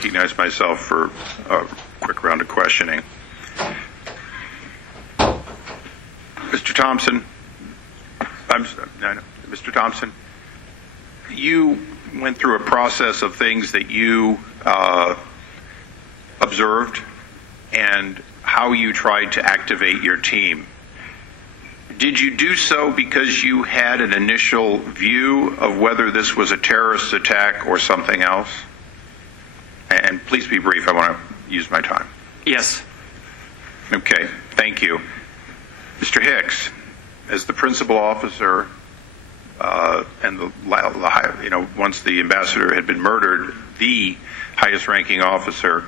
recognize myself for a quick round of questioning. Mr. Thompson, Mr. Thompson, you went through a process of things that you observed and how you tried to activate your team. Did you do so because you had an initial view of whether this was a terrorist attack or something else? And please be brief. I want to use my time. Yes. Okay. Thank you. Mr. Hicks, as the principal officer, and once the ambassador had been murdered, the highest-ranking officer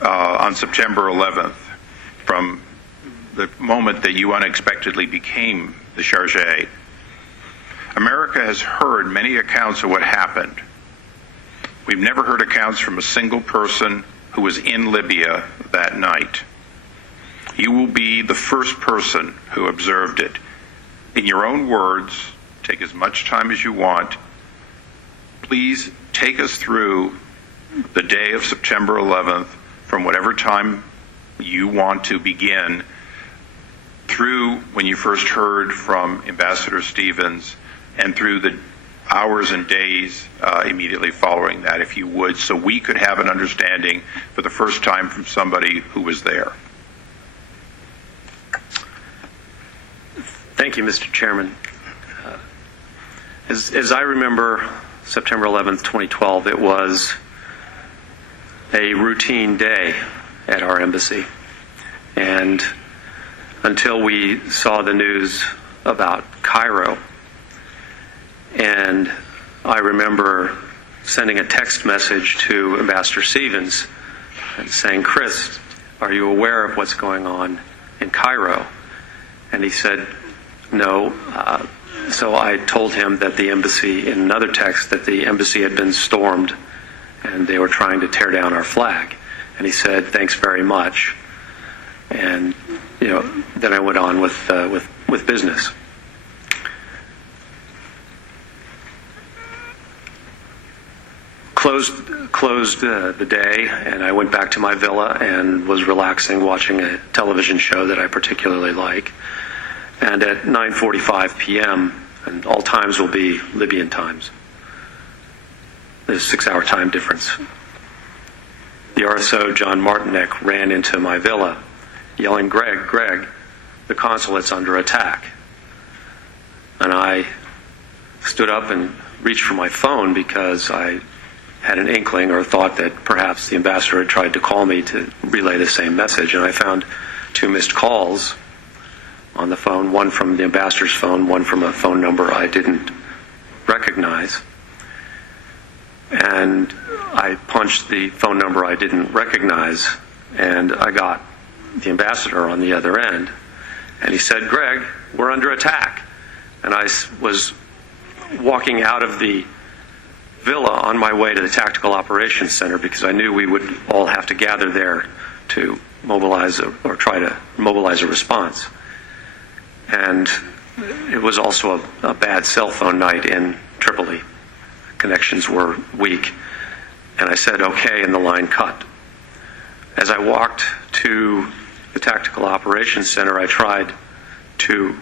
on September 11th, from the moment that you unexpectedly became the chargé, America has heard many accounts of what happened. We've never heard accounts from a single person who was in Libya that night. You will be the first person who observed it. In your own words, take as much time as you want. Please take us through the day of September 11th, from whatever time you want to begin, through when you first heard from Ambassador Stevens, and through the hours and days immediately following that, if you would, so we could have an understanding for the first time from somebody who was there. Thank you, Mr. Chairman. As I remember September 11th, 2012, it was a routine day at our embassy. And until we saw the news about Cairo, and I remember sending a text message to Ambassador Stevens and saying, "Chris, are you aware of what's going on in Cairo?" And he said, "No." So I told him that the embassy, in another text, that the embassy had been stormed and they were trying to tear down our flag. And he said, "Thanks very much." And then I went on with business. Closed the day, and I went back to my villa and was relaxing, watching a television show that I particularly like. And at 9:45 p.m., and all times will be Libyan times, there's a 6-hour time difference, the RSO, John Martinek, ran into my villa yelling, Greg, the consulate's under attack." And I stood up and reached for my phone because I had an inkling or thought that perhaps the ambassador had tried to call me to relay the same message. And I found 2 missed calls on the phone, one from the ambassador's phone, one from a phone number I didn't recognize. And I punched the phone number I didn't recognize, and I got the ambassador on the other end. And he said, "Greg, we're under attack." And I was walking out of the villa on my way to the Tactical Operations Center because I knew we would all have to gather there to mobilize or try to mobilize a response. And it was also a bad cell phone night in Tripoli. Connections were weak. And I said, "Okay," and the line cut. As I walked to the Tactical Operations Center, I tried to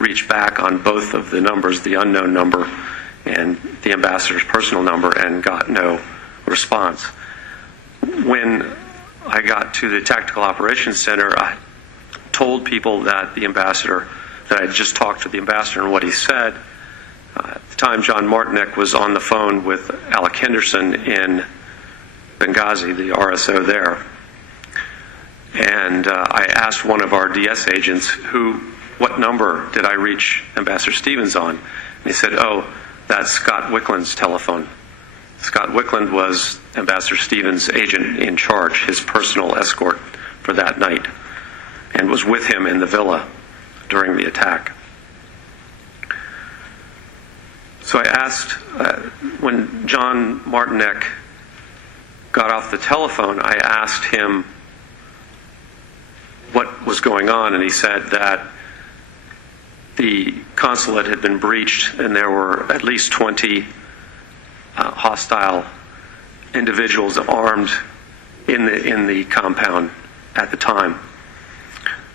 reach back on both of the numbers, the unknown number and the ambassador's personal number, and got no response. When I got to the Tactical Operations Center, I told people that I had just talked to the ambassador and what he said. At the time, John Martinek was on the phone with Alec Henderson in Benghazi, the RSO there. And I asked one of our DS agents, what number did I reach Ambassador Stevens on? And he said, "Oh, that's Scott Wickland's telephone." Scott Wickland was Ambassador Stevens' agent in charge, his personal escort for that night, and was with him in the villa during the attack. So I asked, when John Martinek got off the telephone, I asked him what was going on, and he said that the consulate had been breached and there were at least 20 hostile individuals armed in the compound at the time.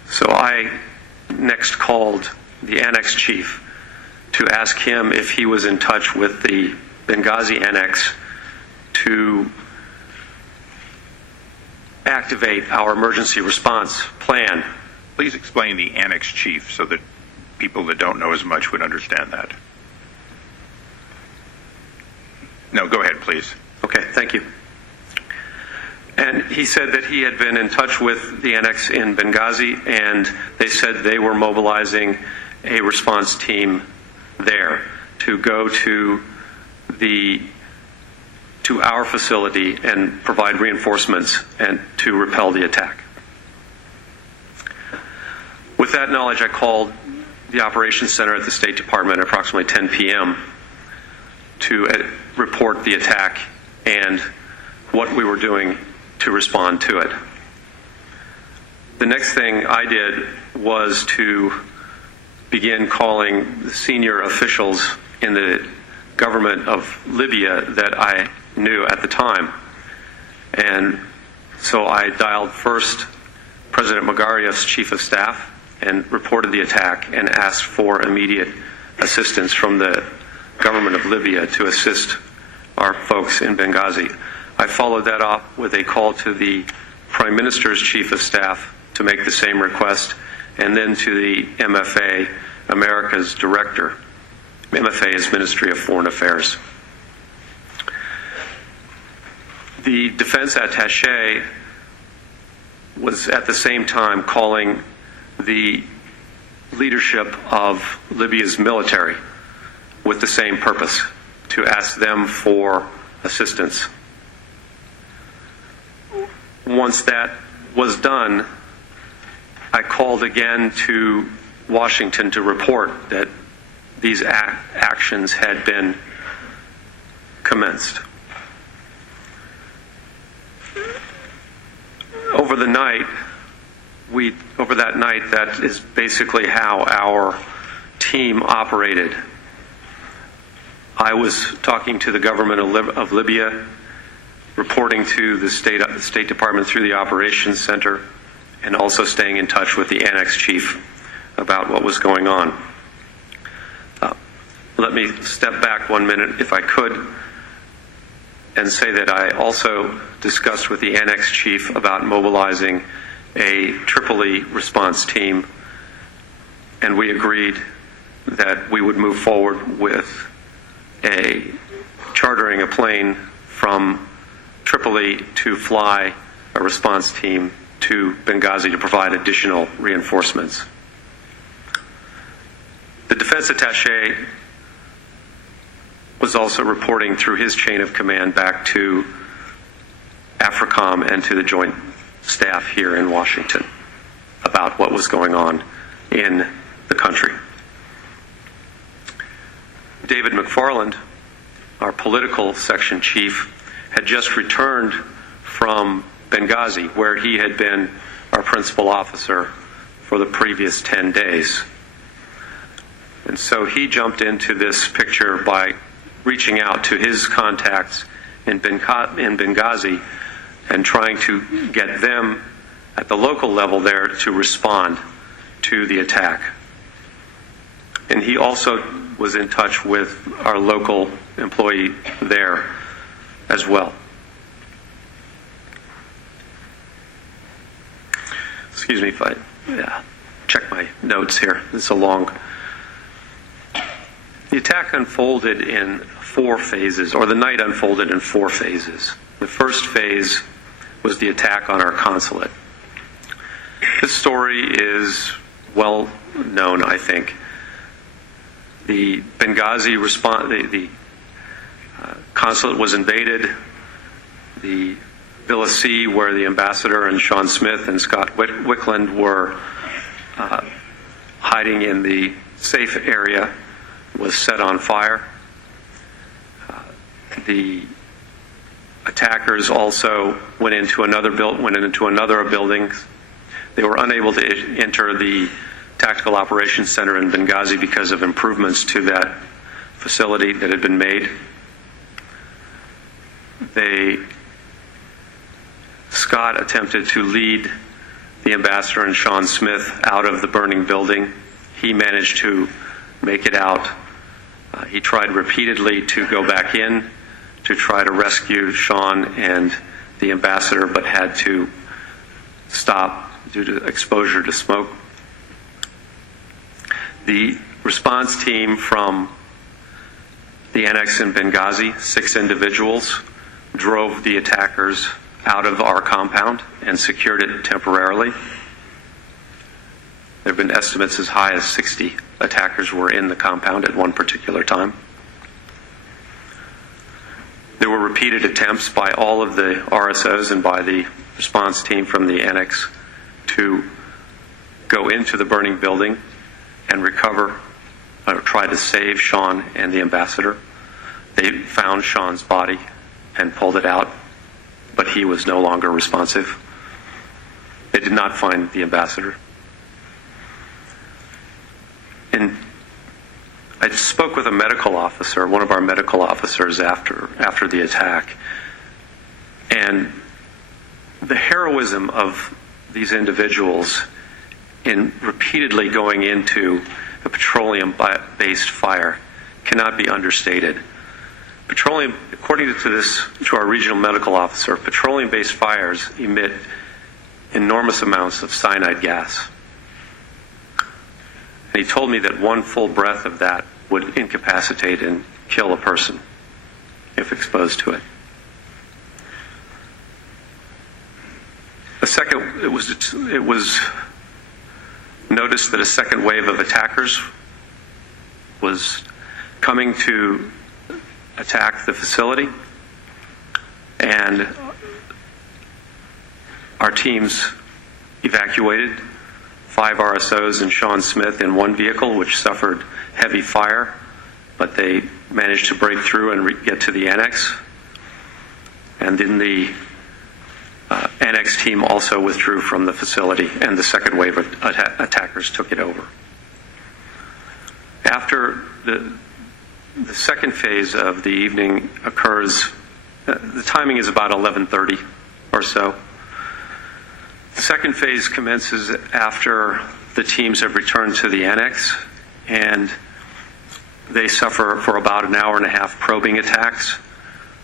So I next called the annex chief to ask him if he was in touch with the Benghazi annex to activate our emergency response plan. Please explain the annex chief so that people that don't know as much would understand that. No, go ahead, please. Okay, thank you. And he said that he had been in touch with the annex in Benghazi, and they said they were mobilizing a response team there to go to our facility and provide reinforcements and to repel the attack. With that knowledge, I called the operations center at the State Department at approximately 10 p.m. to report the attack and what we were doing to respond to it. The next thing I did was to begin calling the senior officials in the government of Libya that I knew at the time. And so I dialed first President Magariaf's chief of staff and reported the attack and asked for immediate assistance from the government of Libya to assist our folks in Benghazi. I followed that up with a call to the Prime Minister's chief of staff to make the same request, and then to the MFA, America's director. MFA is Ministry of Foreign Affairs. The defense attaché was at the same time calling the leadership of Libya's military with the same purpose, to ask them for assistance. Once that was done, I called again to Washington to report that these actions had been commenced. Over that night, that is basically how our team operated. I was talking to the government of Libya, reporting to the State Department through the Operations Center, and also staying in touch with the annex chief about what was going on. Let me step back 1 minute, if I could, and say that I also discussed with the annex chief about mobilizing a Tripoli response team, and we agreed that we would move forward with chartering a plane from Tripoli to fly a response team to Benghazi to provide additional reinforcements. The defense attaché was also reporting through his chain of command back to AFRICOM and to the Joint Staff here in Washington about what was going on in the country. David McFarland, our political section chief, had just returned from Benghazi, where he had been our principal officer for the previous 10 days. And so he jumped into this picture by reaching out to his contacts in Benghazi and trying to get them at the local level there to respond to the attack. And he also was in touch with our local employee there as well. Excuse me if I check my notes here. It's a long... The attack unfolded in 4 phases, or the night unfolded in 4 phases. The first phase was the attack on our consulate. This story is well known, I think. The Benghazi the consulate was invaded. The Villa C, where the ambassador and Sean Smith and Scott Wickland were hiding in the safe area, was set on fire. The attackers also went into another building. They were unable to enter the Tactical Operations Center in Benghazi because of improvements to that facility that had been made. Scott attempted to lead the ambassador and Sean Smith out of the burning building. He managed to make it out. He tried repeatedly to go back in to try to rescue Sean and the ambassador, but had to stop due to exposure to smoke. The response team from the annex in Benghazi, 6 individuals, drove the attackers out of our compound and secured it temporarily. There have been estimates as high as 60 attackers were in the compound at one particular time. There were repeated attempts by all of the RSOs and by the response team from the annex to go into the burning building and recover or try to save Sean and the ambassador. They found Sean's body and pulled it out, but he was no longer responsive. They did not find the ambassador. And I spoke with a medical officer, one of our medical officers after the attack, and the heroism of these individuals in repeatedly going into a petroleum-based fire cannot be understated. Petroleum, according to our regional medical officer, petroleum-based fires emit enormous amounts of cyanide gas. And he told me that one full breath of that would incapacitate and kill a person if exposed to it. It was noticed that a second wave of attackers was coming to attack the facility, and our teams evacuated 5 RSOs and Sean Smith in one vehicle, which suffered heavy fire, but they managed to break through and get to the annex. And then the annex team also withdrew from the facility, and the second wave of attackers took it over. After the second phase of the evening occurs, the timing is about 11:30 or so. The second phase commences after the teams have returned to the annex, and they suffer for about an hour and a half probing attacks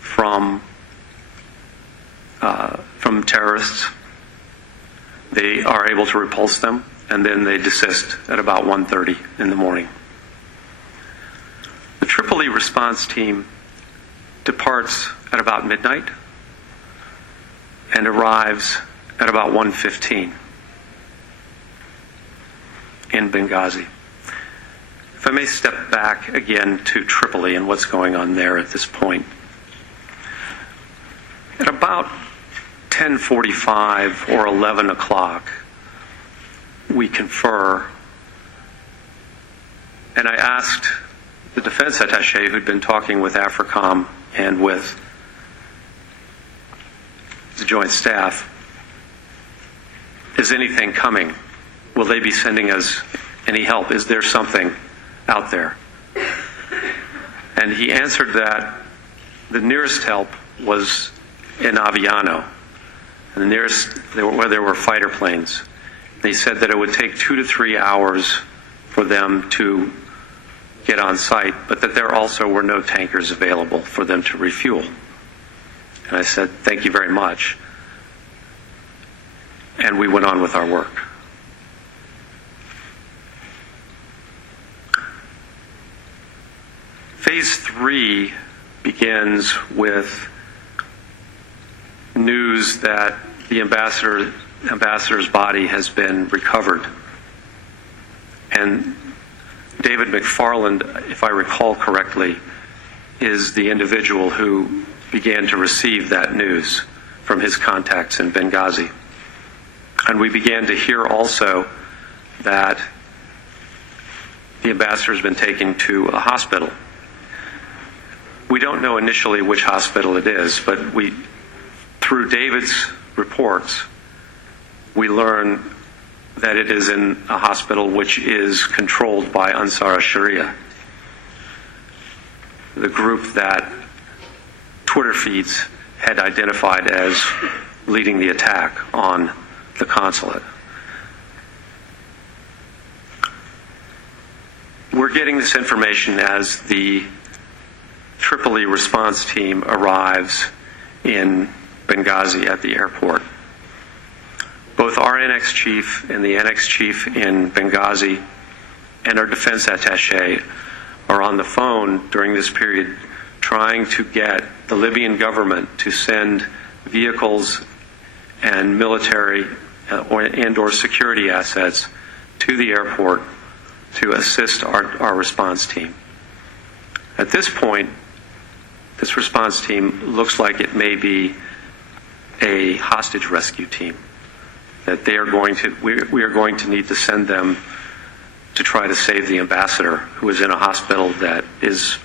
from terrorists. They are able to repulse them, and then they desist at about 1:30 in the morning. The Tripoli response team departs at about midnight and arrives at about 1:15 in Benghazi. If I may step back again to Tripoli and what's going on there at this point. At about 10:45 or 11 o'clock, we confer, and I asked the defense attaché who'd been talking with AFRICOM and with the Joint Staff, is anything coming? Will they be sending us any help? Is there something out there? And he answered that the nearest help was in Aviano, and the nearest where there were fighter planes. They said that it would take 2 to 3 hours for them to get on site, but that there also were no tankers available for them to refuel. And I said, thank you very much. And we went on with our work. Phase 3 begins with news that the ambassador's body has been recovered. And David McFarland, if I recall correctly, is the individual who began to receive that news from his contacts in Benghazi. And we began to hear also that the ambassador has been taken to a hospital. We don't know initially which hospital it is, but through David's reports, we learn that it is in a hospital which is controlled by Ansar Sharia, the group that Twitter feeds had identified as leading the attack on the consulate. We're getting this information as the Tripoli response team arrives in Benghazi at the airport. Both our NX chief and the NX chief in Benghazi and our defense attaché are on the phone during this period trying to get the Libyan government to send vehicles and military and/or security assets to the airport to assist our response team. At this point, this response team looks like it may be a hostage rescue team, that we are going to need to send them to try to save the ambassador, who is in a hospital that is,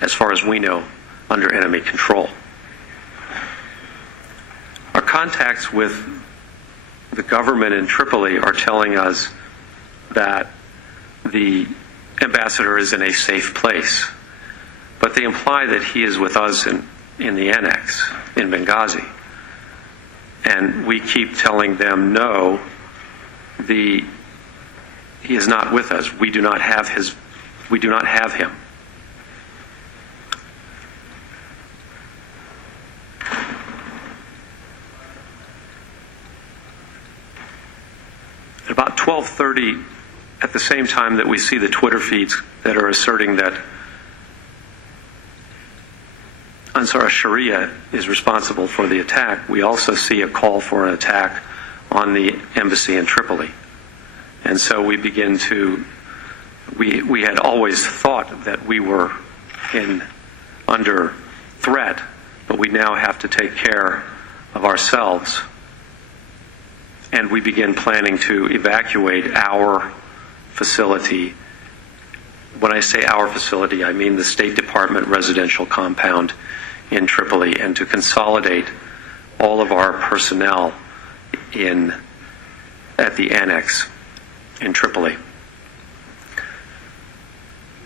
as far as we know, under enemy control. Our contacts with the government in Tripoli are telling us that the ambassador is in a safe place, but they imply that he is with us in the annex in Benghazi. And we keep telling them, no, he is not with us. We do not have him. At about 12:30, at the same time that we see the Twitter feeds that are asserting that Ansar Sharia is responsible for the attack, we also see a call for an attack on the embassy in Tripoli. And so we begin to, we had always thought that we were under threat, but we now have to take care of ourselves. And we begin planning to evacuate our facility. When I say our facility, I mean the State Department residential compound in Tripoli, and to consolidate all of our personnel at the annex in Tripoli.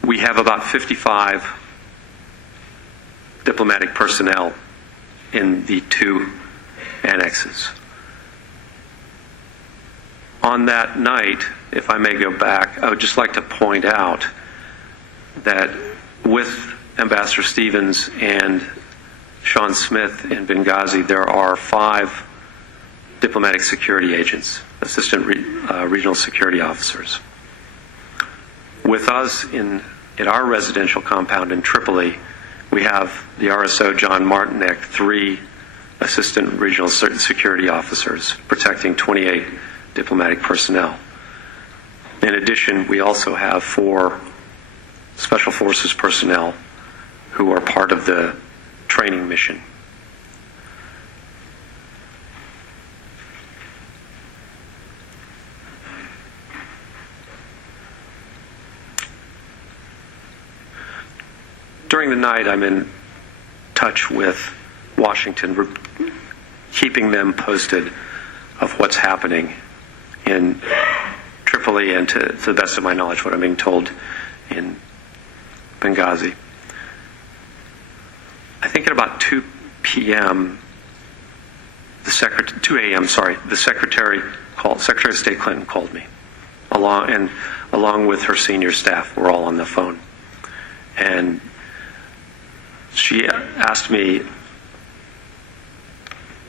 We have about 55 diplomatic personnel in the two annexes. On that night, if I may go back, I would just like to point out that with Ambassador Stevens and Sean Smith in Benghazi, there are 5 diplomatic security agents, assistant regional security officers. With us at our residential compound in Tripoli, we have the RSO John Martinek, 3 assistant regional security officers protecting 28 diplomatic personnel. In addition, we also have 4 Special Forces personnel who are part of the training mission. During the night, I'm in touch with Washington, keeping them posted of what's happening in Tripoli and, to the best of my knowledge, what I'm being told in Benghazi. I think at about 2 p.m., the Secretary of State Clinton called me, along with her senior staff. We're all on the phone, and she asked me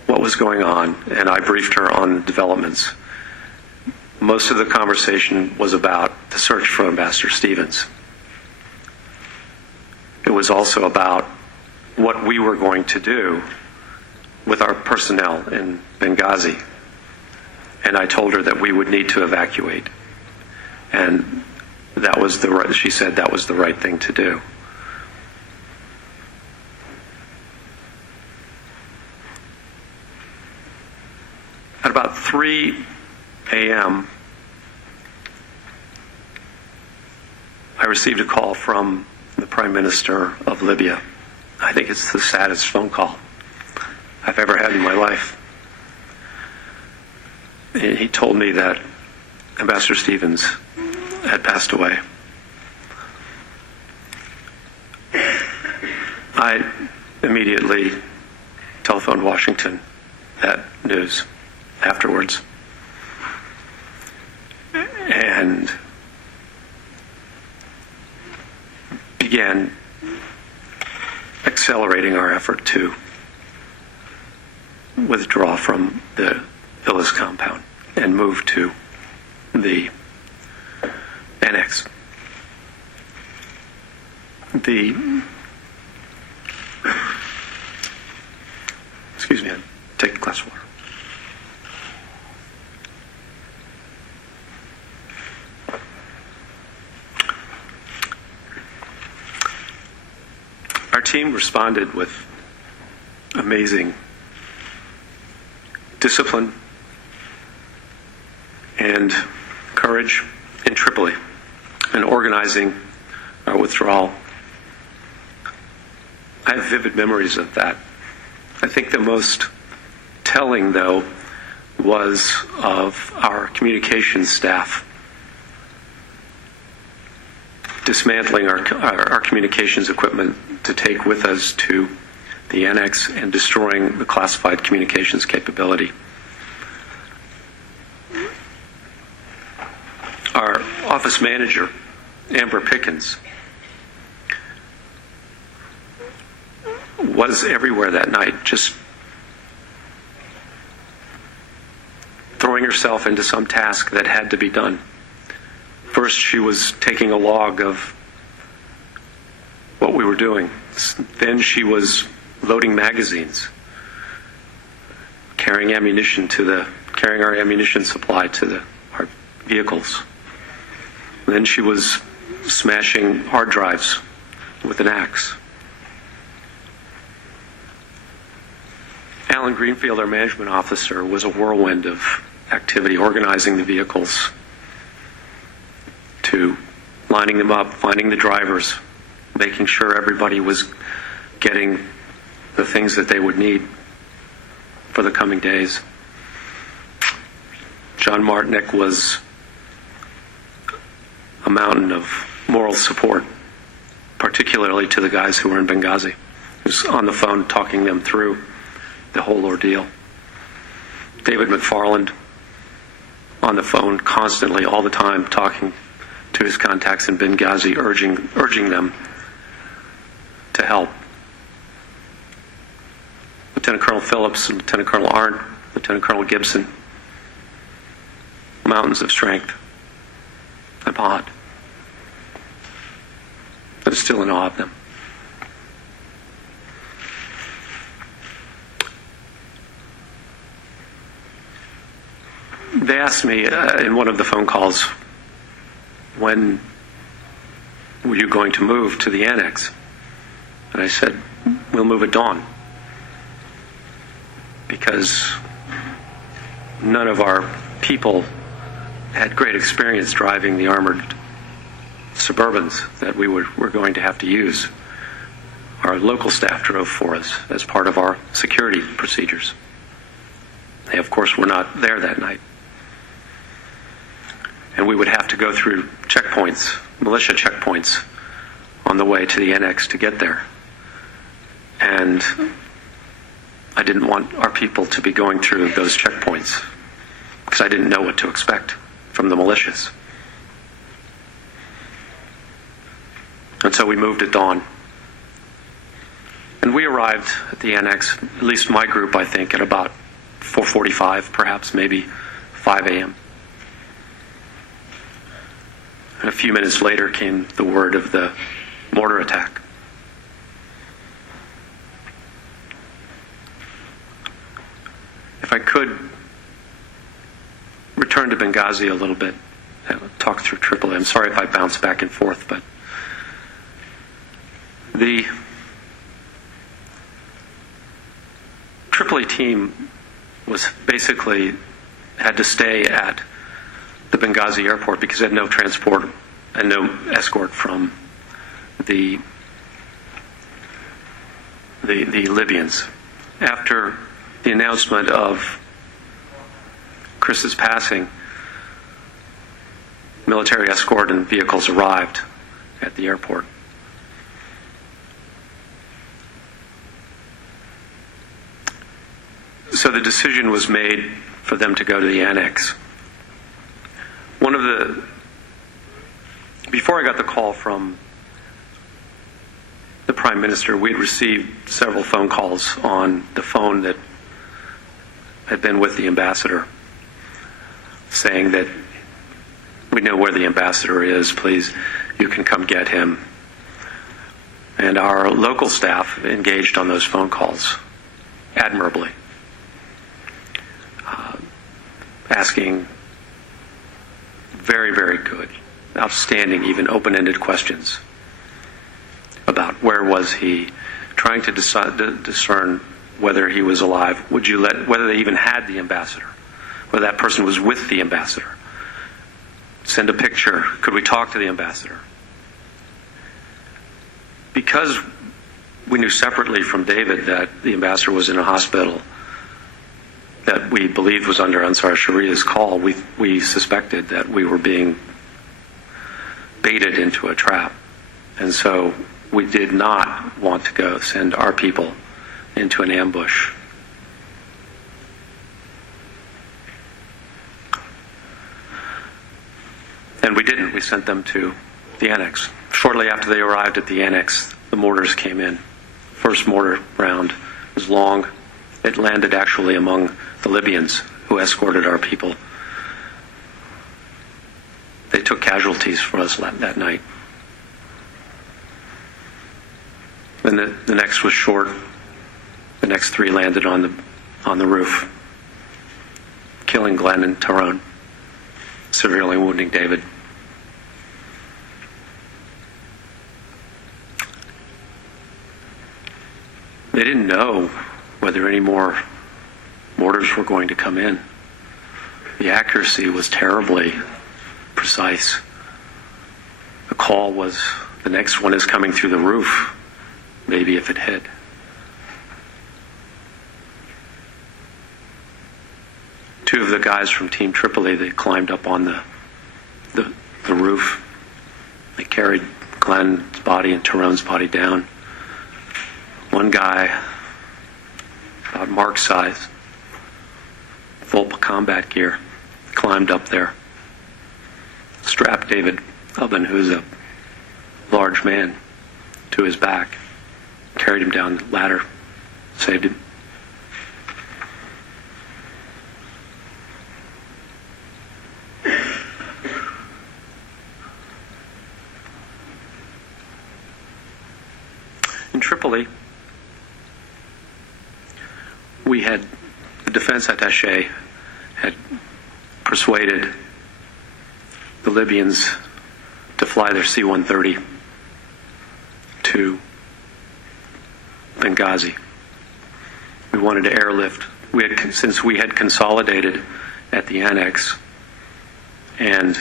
what was going on, and I briefed her on developments. Most of the conversation was about the search for Ambassador Stevens. It was also about what we were going to do with our personnel in Benghazi. And I told her that we would need to evacuate. And she said that was the right thing to do. At about 3 a.m., I received a call from the Prime Minister of Libya. I think it's the saddest phone call I've ever had in my life. And he told me that Ambassador Stevens had passed away. I immediately telephoned Washington that news afterwards and began accelerating our effort to withdraw from the Villas compound and move to the annex. Excuse me, I'll take a glass of water. Our team responded with amazing discipline and courage in Tripoli and organizing our withdrawal. I have vivid memories of that. I think the most telling, though, was of our communications staff dismantling our communications equipment to take with us to the annex and destroying the classified communications capability. Our office manager, Amber Pickens, was everywhere that night, just throwing herself into some task that had to be done. First, she was taking a log of what we were doing. Then she was loading magazines, carrying our ammunition supply to our vehicles. Then she was smashing hard drives with an axe. Alan Greenfield, our management officer, was a whirlwind of activity, organizing the vehicles, to lining them up, finding the drivers, making sure everybody was getting the things that they would need for the coming days. John Martinick was a mountain of moral support, particularly to the guys who were in Benghazi. He was on the phone talking them through the whole ordeal. David McFarland on the phone constantly, all the time, talking to his contacts in Benghazi, urging them to help. Lieutenant Colonel Phillips, Lieutenant Colonel Arndt, Lieutenant Colonel Gibson, mountains of strength. I'm awed. I'm still in awe of them. They asked me in one of the phone calls, when were you going to move to the annex? And I said, we'll move at dawn. Because none of our people had great experience driving the armored Suburbans that we were going to have to use. Our local staff drove for us as part of our security procedures. They, of course, were not there that night. And we would have to go through checkpoints, militia checkpoints, on the way to the annex to get there. And I didn't want our people to be going through those checkpoints because I didn't know what to expect from the militias. And so we moved at dawn. And we arrived at the annex, at least my group, I think, at about 4:45, perhaps, maybe 5 a.m. And a few minutes later came the word of the mortar attack. If I could return to Benghazi a little bit, talk through Tripoli. I'm sorry if I bounce back and forth, but the Tripoli team was basically had to stay at the Benghazi airport because they had no transport and no escort from the Libyans. After the announcement of Chris's passing, military escort and vehicles arrived at the airport. So the decision was made for them to go to the annex. Before I got the call from the Prime Minister, we'd received several phone calls on the phone that had been with the ambassador, saying that we know where the ambassador is, please, you can come get him. And our local staff engaged on those phone calls admirably, asking very, very good, outstanding, even open-ended questions about where was he, trying to discern whether he was alive, whether they even had the ambassador, whether that person was with the ambassador. Send a picture. Could we talk to the ambassador? Because we knew separately from David that the ambassador was in a hospital that we believed was under Ansar Sharia's call, we suspected that we were being baited into a trap. And so we did not want to go send our people into an ambush. And we didn't. We sent them to the annex. Shortly after they arrived at the annex, the mortars came in. First mortar round was long. It landed actually among the Libyans who escorted our people. They took casualties for us that night. Then the next was short. The next three landed on the roof, killing Glenn and Tyrone, severely wounding David. They didn't know whether any more mortars were going to come in. The accuracy was terribly precise. The call was, the next one is coming through the roof, maybe if it hit. Two of the guys from Team Tripoli, they climbed up on the roof. They carried Glenn's body and Tyrone's body down. One guy, about Mark's size, full combat gear, climbed up there, strapped David Ubben, who's a large man, to his back, carried him down the ladder, saved him. In Tripoli, the defense attaché had persuaded the Libyans to fly their C-130 to Benghazi. We wanted to airlift. Since we had consolidated at the annex, and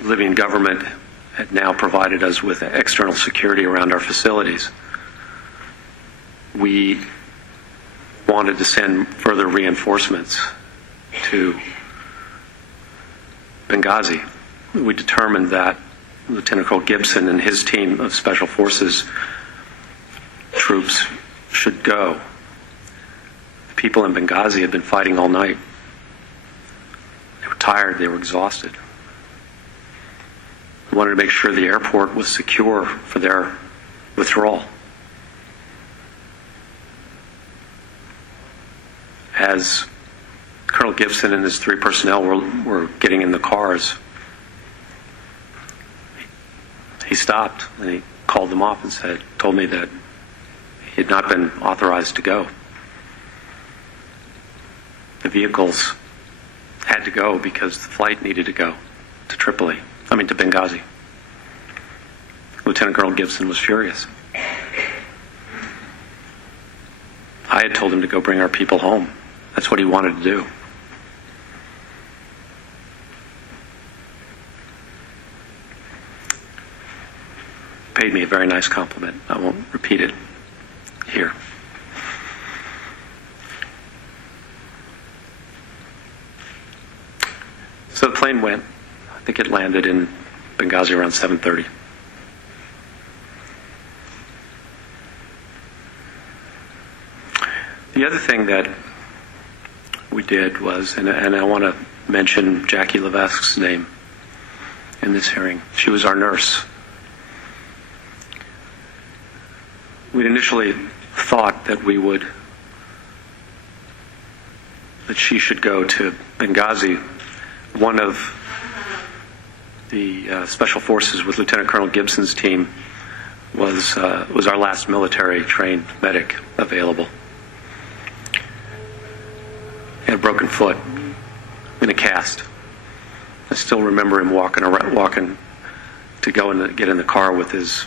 the Libyan government had now provided us with external security around our facilities, we wanted to send further reinforcements to Benghazi. We determined that Lieutenant Colonel Gibson and his team of Special Forces troops should go. The people in Benghazi had been fighting all night. They were tired, they were exhausted. We wanted to make sure the airport was secure for their withdrawal. As Colonel Gibson and his three personnel were getting in the cars, he stopped and he called them off and told me that he had not been authorized to go. The vehicles had to go because the flight needed to go to Benghazi. Lieutenant Colonel Gibson was furious. I had told him to go bring our people home. That's what he wanted to do. Paid me a very nice compliment. I won't repeat it here. So the plane went. I think it landed in Benghazi around 7:30. The other thing that we did was, and I want to mention Jackie Levesque's name in this hearing. She was our nurse. We'd initially thought that she should go to Benghazi. One of the special forces with Lieutenant Colonel Gibson's team was our last military trained medic available. He had a broken foot in a cast. I still remember him walking to go and get in the car with his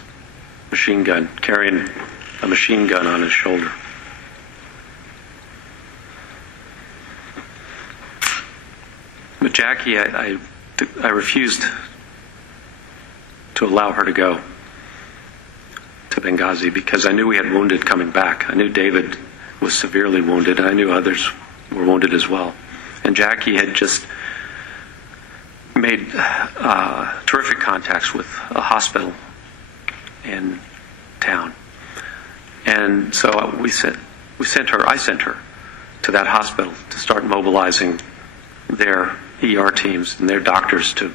machine gun, carrying a machine gun on his shoulder. But Jackie, I refused to allow her to go to Benghazi because I knew we had wounded coming back. I knew David was severely wounded, and I knew others were wounded as well. And Jackie had just made terrific contacts with a hospital in town. And so I sent her to that hospital to start mobilizing their ER teams and their doctors to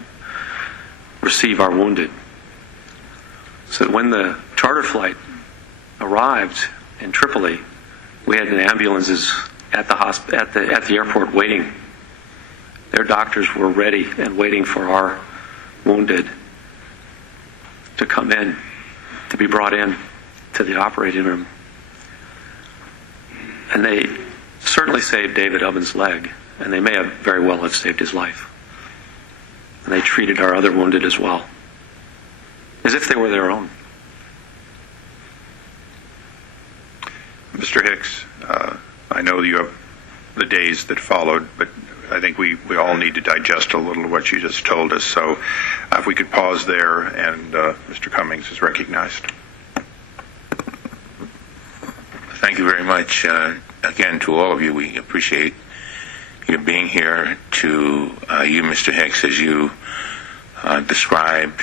receive our wounded. So that when the charter flight arrived in Tripoli, we had ambulances at the airport waiting. Their doctors were ready and waiting for our wounded to come in, to be brought in to the operating room. And they certainly saved David Oven's leg, and they may have very well have saved his life. And they treated our other wounded as well, as if they were their own. Mr. Hicks, I know you have the days that followed, but I think we all need to digest a little of what you just told us. So if we could pause there, and Mr. Cummings is recognized. Thank you very much. Again, to all of you, we appreciate your being here. To you, Mr. Hicks, as you described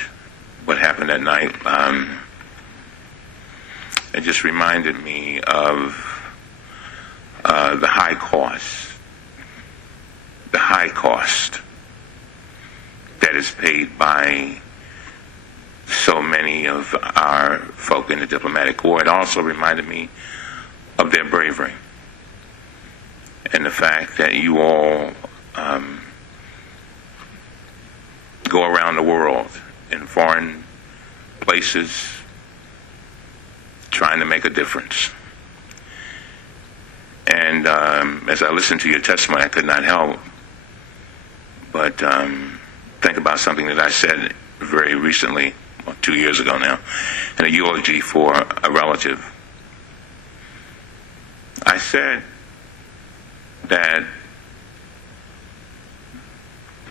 what happened that night, it just reminded me of the high cost that is paid by so many of our folk in the diplomatic corps. It also reminded me of their bravery and the fact that you all go around the world in foreign places trying to make a difference. And as I listened to your testimony, I could not help but think about something that I said very recently, 2 years ago now, in a eulogy for a relative. I said that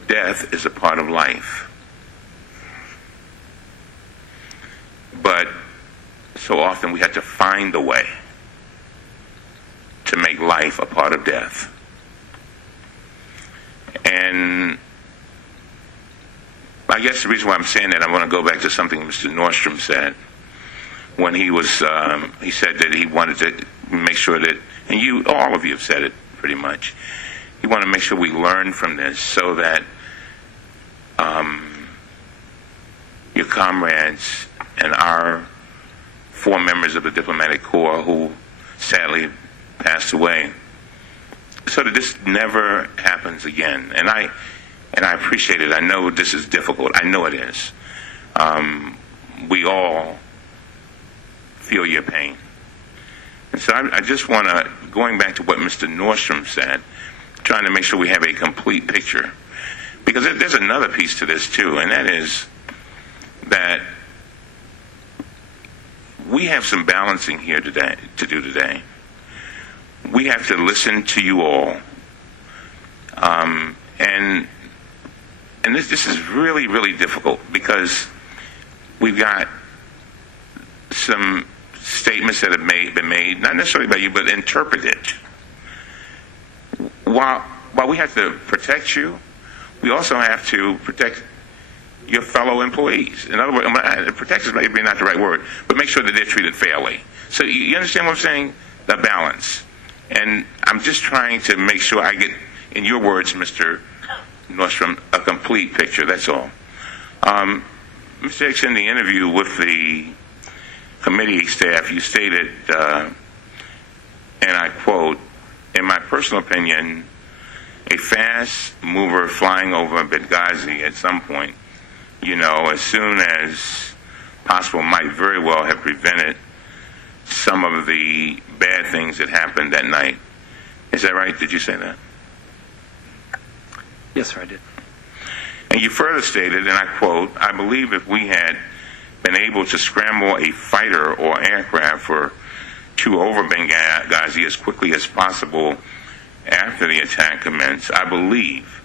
death is a part of life, but so often we have to find a way to make life a part of death. And I guess the reason why I'm saying that, I want to go back to something Mr. Nordstrom said when he said that he wanted to make sure that, and all of you have said it pretty much, you want to make sure we learn from this so that your comrades and our 4 members of the diplomatic corps who sadly passed away, so that this never happens again. And I appreciate it. I know this is difficult. I know it is. We all feel your pain. And so I just want to, going back to what Mr. Nordstrom said, trying to make sure we have a complete picture. Because there's another piece to this too, and that is that we have some balancing here to do today. We have to listen to you all. And this is really, really difficult because we've got some statements that have been made, not necessarily by you, but interpreted. While we have to protect you, we also have to protect your fellow employees. In other words, protect is maybe not the right word, but make sure that they're treated fairly. So you understand what I'm saying? The balance. And I'm just trying to make sure I get, in your words, Mr. Nordstrom, a complete picture, that's all. Mr. Hicks, in the interview with the committee staff, you stated, and I quote, "In my personal opinion, a fast mover flying over Benghazi at some point, as soon as possible, might very well have prevented some of the bad things that happened that night." Is that right? Did you say that? Yes, sir, I did. And you further stated, and I quote, "I believe if we had been able to scramble a fighter or aircraft to over Benghazi as quickly as possible after the attack commenced, I believe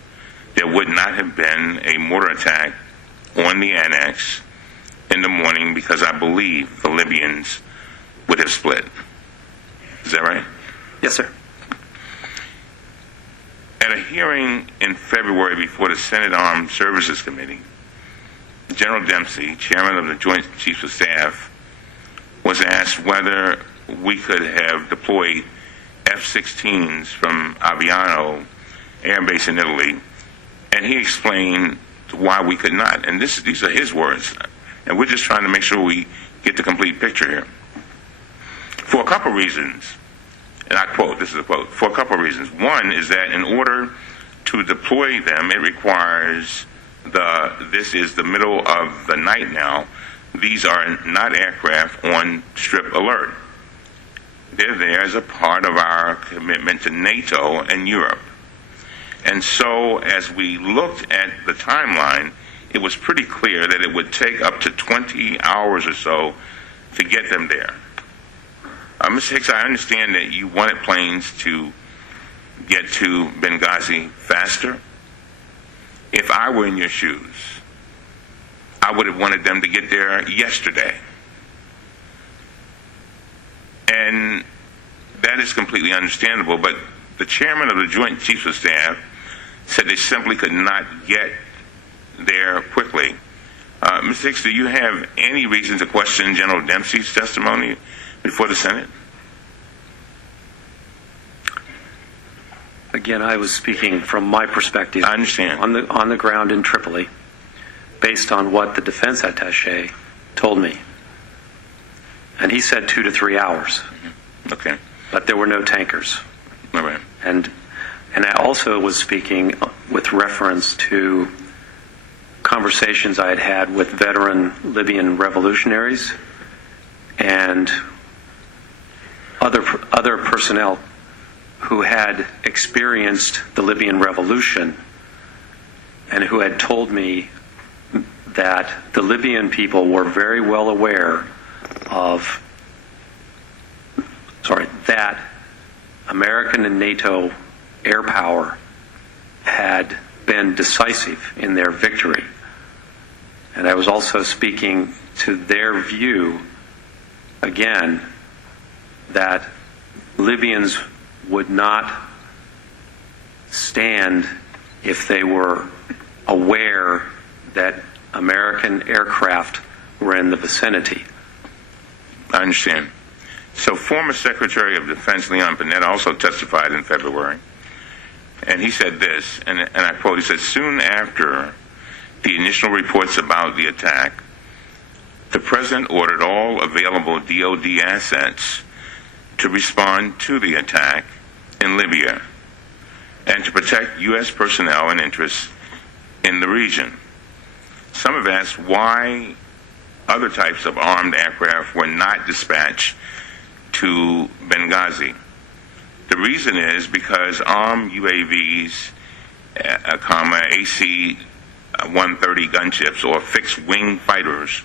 there would not have been a mortar attack on the annex in the morning, because I believe the Libyans would have split." Is that right? Yes, sir. At a hearing in February before the Senate Armed Services Committee, General Dempsey, chairman of the Joint Chiefs of Staff, was asked whether we could have deployed F-16s from Aviano Air Base in Italy, and he explained why we could not. And these are his words, and we're just trying to make sure we get the complete picture here. For a couple reasons, and I quote, this is a quote, "For a couple of reasons. One is that in order to deploy them, it requires this is the middle of the night now. These are not aircraft on strip alert. They're there as a part of our commitment to NATO and Europe. And so as we looked at the timeline, it was pretty clear that it would take up to 20 hours or so to get them there." Mr. Hicks, I understand that you wanted planes to get to Benghazi faster. If I were in your shoes, I would have wanted them to get there yesterday. And that is completely understandable, but the chairman of the Joint Chiefs of Staff said they simply could not get there quickly. Mr. Hicks, do you have any reason to question General Dempsey's testimony before the Senate? Again, I was speaking from my perspective. I understand. On the ground in Tripoli, based on what the defense attaché told me. And he said 2 to 3 hours. Okay. But there were no tankers. All right. And I also was speaking with reference to conversations I had had with veteran Libyan revolutionaries and other personnel who had experienced the Libyan revolution and who had told me that the Libyan people were very well aware of that American and NATO air power had been decisive in their victory. And I was also speaking to their view, again, that Libyans would not stand if they were aware that American aircraft were in the vicinity. I understand. So former Secretary of Defense Leon Panetta also testified in February, and he said this, and I quote, he said, "Soon after the initial reports about the attack, the President ordered all available DoD assets to respond to the attack in Libya and to protect U.S. personnel and interests in the region. Some have asked why other types of armed aircraft were not dispatched to Benghazi. The reason is because armed UAVs, AC-130 gunships or fixed-wing fighters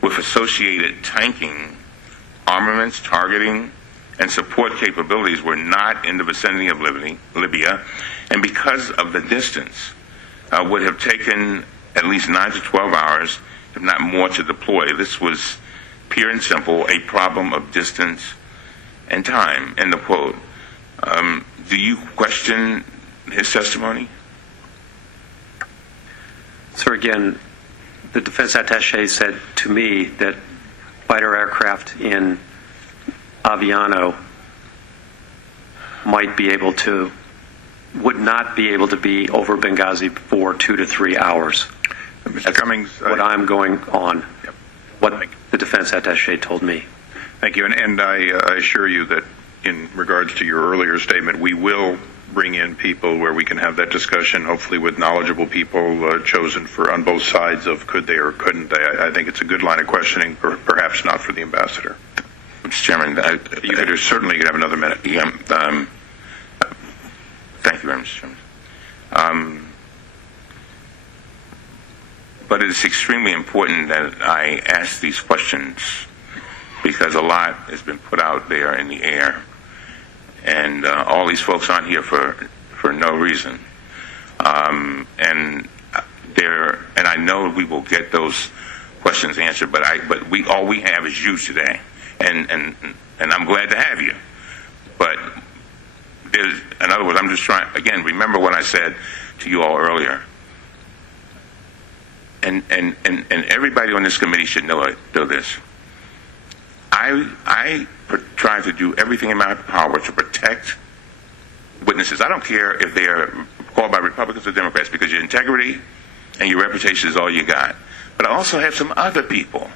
with associated tanking, armaments, targeting, and support capabilities were not in the vicinity of Libya, and because of the distance, would have taken at least 9 to 12 hours, if not more, to deploy. This was pure and simple, a problem of distance and time." End of quote. Do you question his testimony? So again, the defense attaché said to me that fighter aircraft in Aviano would not be able to be over Benghazi for 2 to 3 hours. Mr. Cummings, what I'm going on, yep. what the defense attaché told me. Thank you. And I assure you that in regards to your earlier statement, we will bring in people where we can have that discussion, hopefully with knowledgeable people chosen on both sides of could they or couldn't they. I think it's a good line of questioning, perhaps not for the ambassador. Mr. Chairman, you could certainly have another minute. Yeah, thank you very much, Mr. Chairman. But it is extremely important that I ask these questions because a lot has been put out there in the air, and all these folks aren't here for no reason. And I know we will get those questions answered, but all we have is you today, and I'm glad to have you. But in other words, I'm just trying again. Remember what I said to you all earlier. And everybody on this committee should know this. I try to do everything in my power to protect witnesses. I don't care if they are called by Republicans or Democrats, because your integrity and your reputation is all you got. But I also have some other people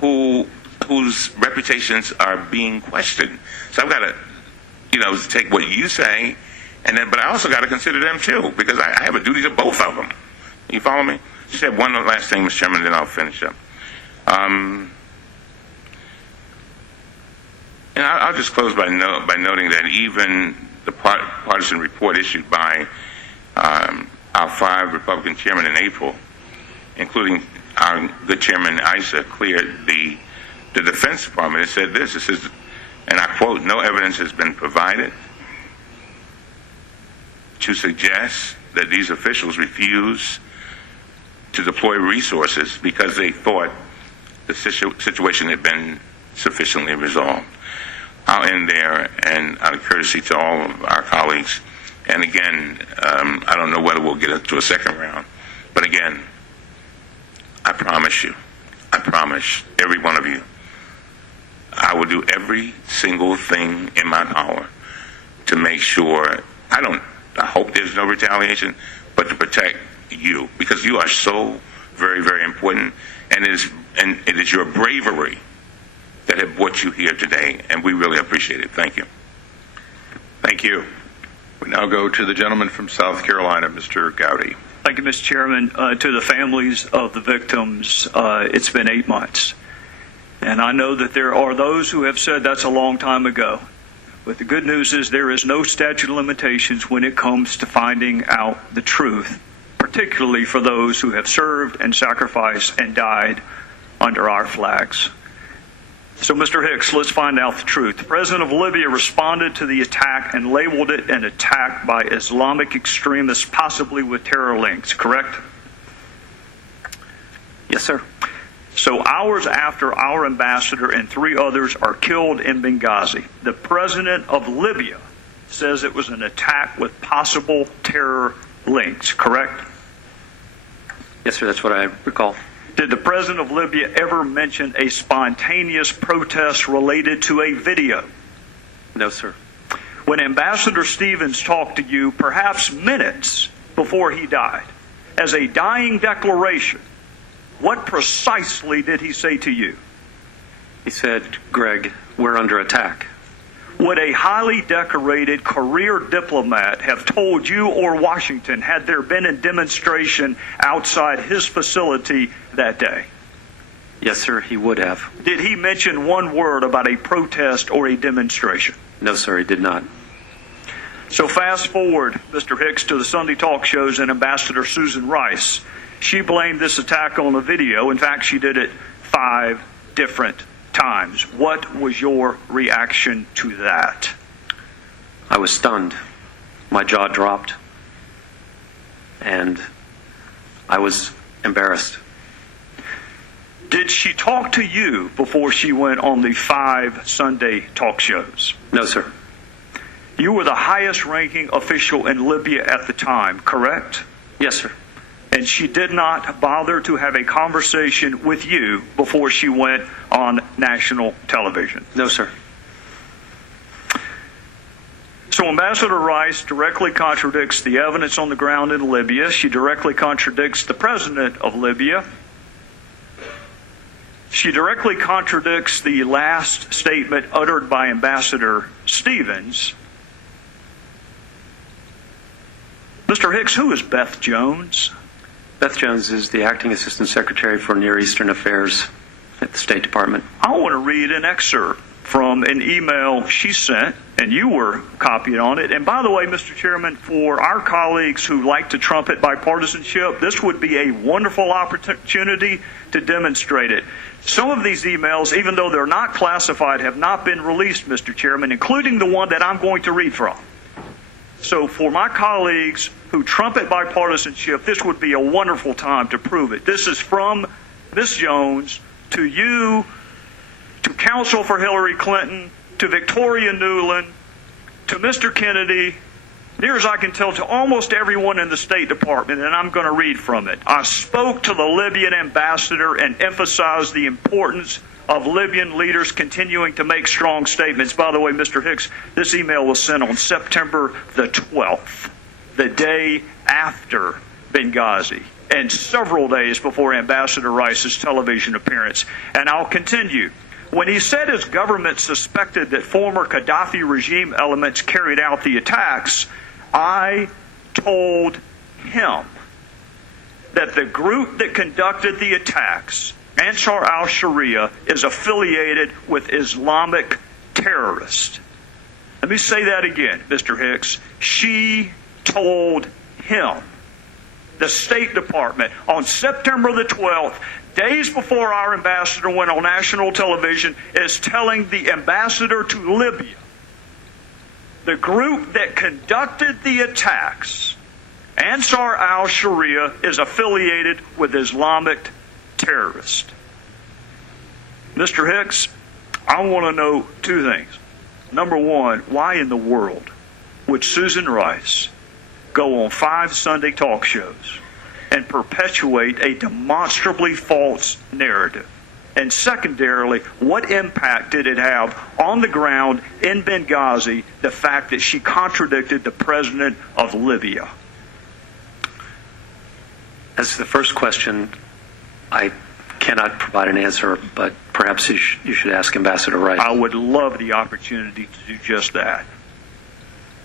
whose reputations are being questioned. So I've got to, take what you say, but I also got to consider them too, because I have a duty to both of them. You follow me? Just have one last thing, Mr. Chairman, then I'll finish up. And I'll just close by noting that even the partisan report issued by our 5 Republican chairmen in April, including our good chairman Issa, cleared the Defense Department. It said this. It says, and I quote, "No evidence has been provided to suggest that these officials refuse to deploy resources because they thought the situation had been sufficiently resolved." I'll end there, and out of courtesy to all of our colleagues, and again, I don't know whether we'll get into a second round, but again, I promise every one of you, I will do every single thing in my power to make sure, I hope there's no retaliation, but to protect you, because you are so very, very important, and it is your bravery that have brought you here today, and we really appreciate it. Thank you. Thank you. We now go to the gentleman from South Carolina, Mr. Gowdy. Thank you, Mr. Chairman. To the families of the victims, it's been 8 months. And I know that there are those who have said that's a long time ago. But the good news is there is no statute of limitations when it comes to finding out the truth, particularly for those who have served and sacrificed and died under our flags. So, Mr. Hicks, let's find out the truth. The president of Libya responded to the attack and labeled it an attack by Islamic extremists, possibly with terror links, correct? Yes, sir. So hours after our ambassador and 3 others are killed in Benghazi, the president of Libya says it was an attack with possible terror links, correct? Yes, sir, that's what I recall. Did the president of Libya ever mention a spontaneous protest related to a video? No, sir. When Ambassador Stevens talked to you, perhaps minutes before he died, as a dying declaration, what precisely did he say to you? He said, "Greg, we're under attack." Would a highly decorated career diplomat have told you or Washington had there been a demonstration outside his facility that day? Yes, sir, he would have. Did he mention one word about a protest or a demonstration? No, sir, he did not. So fast forward, Mr. Hicks, to the Sunday talk shows and Ambassador Susan Rice. She blamed this attack on a video. In fact, she did it 5 different times. What was your reaction to that? I was stunned. My jaw dropped. And I was embarrassed. Did she talk to you before she went on the 5 Sunday talk shows? No, sir. You were the highest ranking official in Libya at the time, correct? Yes, sir. And she did not bother to have a conversation with you before she went on national television? No, sir. So Ambassador Rice directly contradicts the evidence on the ground in Libya. She directly contradicts the president of Libya. She directly contradicts the last statement uttered by Ambassador Stevens. Mr. Hicks, who is Beth Jones? Beth Jones is the acting assistant secretary for Near Eastern Affairs at the State Department. I want to read an excerpt from an email she sent, and you were copied on it. And by the way, Mr. Chairman, for our colleagues who like to trumpet bipartisanship, this would be a wonderful opportunity to demonstrate it. Some of these emails, even though they're not classified, have not been released, Mr. Chairman, including the one that I'm going to read from. So for my colleagues who trumpet bipartisanship, this would be a wonderful time to prove it. This is from Ms. Jones to you, to counsel for Hillary Clinton, to Victoria Nuland, to Mr. Kennedy, near as I can tell, to almost everyone in the State Department, and I'm going to read from it. I spoke to the Libyan ambassador and emphasized the importance of Libyan leaders continuing to make strong statements. By the way, Mr. Hicks, this email was sent on September the 12th, the day after Benghazi, and several days before Ambassador Rice's television appearance. And I'll continue. When he said his government suspected that former Gaddafi regime elements carried out the attacks, I told him that the group that conducted the attacks, Ansar al-Sharia, is affiliated with Islamic terrorists. Let me say that again, Mr. Hicks. She told him, the State Department, on September the 12th, days before our ambassador went on national television, is telling the ambassador to Libya, the group that conducted the attacks, Ansar al-Sharia, is affiliated with Islamic terrorists. Mr. Hicks, I want to know two things. Number one, why in the world would Susan Rice go on 5 Sunday talk shows and perpetuate a demonstrably false narrative? And secondarily, what impact did it have on the ground in Benghazi, the fact that she contradicted the president of Libya? As to the first question, I cannot provide an answer, but perhaps you should ask Ambassador Rice. I would love the opportunity to do just that.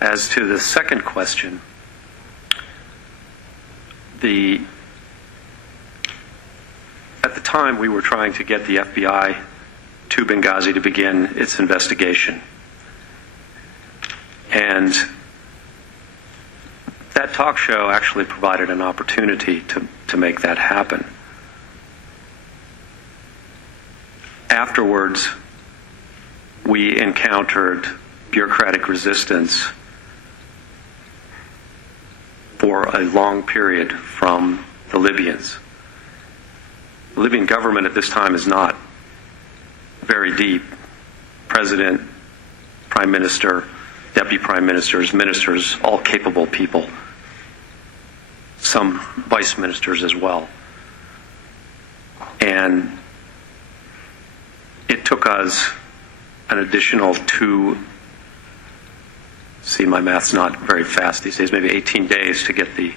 As to the second question, at the time we were trying to get the FBI to Benghazi to begin its investigation. And that talk show actually provided an opportunity to make that happen. Afterwards, we encountered bureaucratic resistance for a long period from the Libyans. The Libyan government at this time is not very deep. President, Prime Minister, Deputy Prime Ministers, ministers, all capable people. Some vice ministers as well. And it took us an additional my math's not very fast these days, maybe 18 days to get the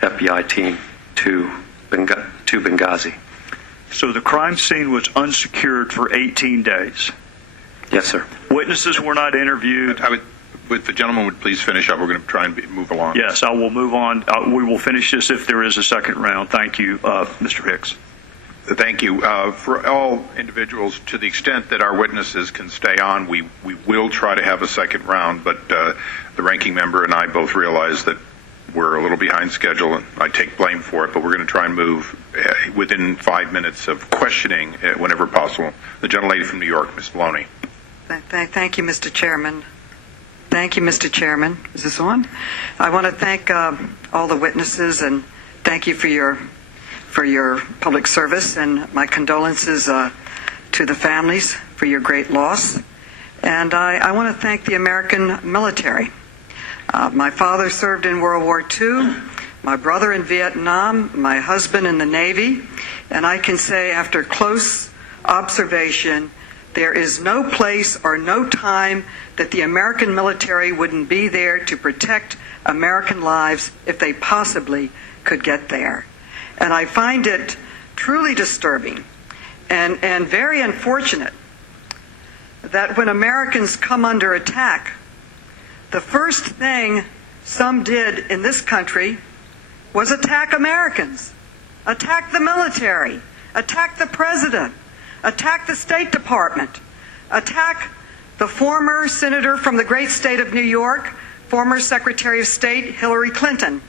FBI team to Benghazi. So the crime scene was unsecured for 18 days? Yes, sir. Witnesses were not interviewed? If the gentleman would please finish up, we're going to try and move along. Yes, I will move on. We will finish this if there is a second round. Thank you, Mr. Hicks. Thank you. For all individuals, to the extent that our witnesses can stay on, we will try to have a second round, but the ranking member and I both realize that we're a little behind schedule, and I take blame for it, but we're going to try and move within 5 minutes of questioning whenever possible. The gentlelady from New York, Ms. Maloney. Thank you, Mr. Chairman. Thank you, Mr. Chairman. Is this on? I want to thank all the witnesses and thank you for your public service, and my condolences to the families for your great loss. And I want to thank the American military. My father served in World War II, my brother in Vietnam, my husband in the Navy, and I can say after close observation There is no place or no time that the American military wouldn't be there to protect American lives if they possibly could get there. And I find it truly disturbing and very unfortunate that when Americans come under attack, the first thing some did in this country was attack Americans, attack the military, attack the president, attack the State Department, attack the former senator from the great state of New York, former Secretary of State Hillary Clinton.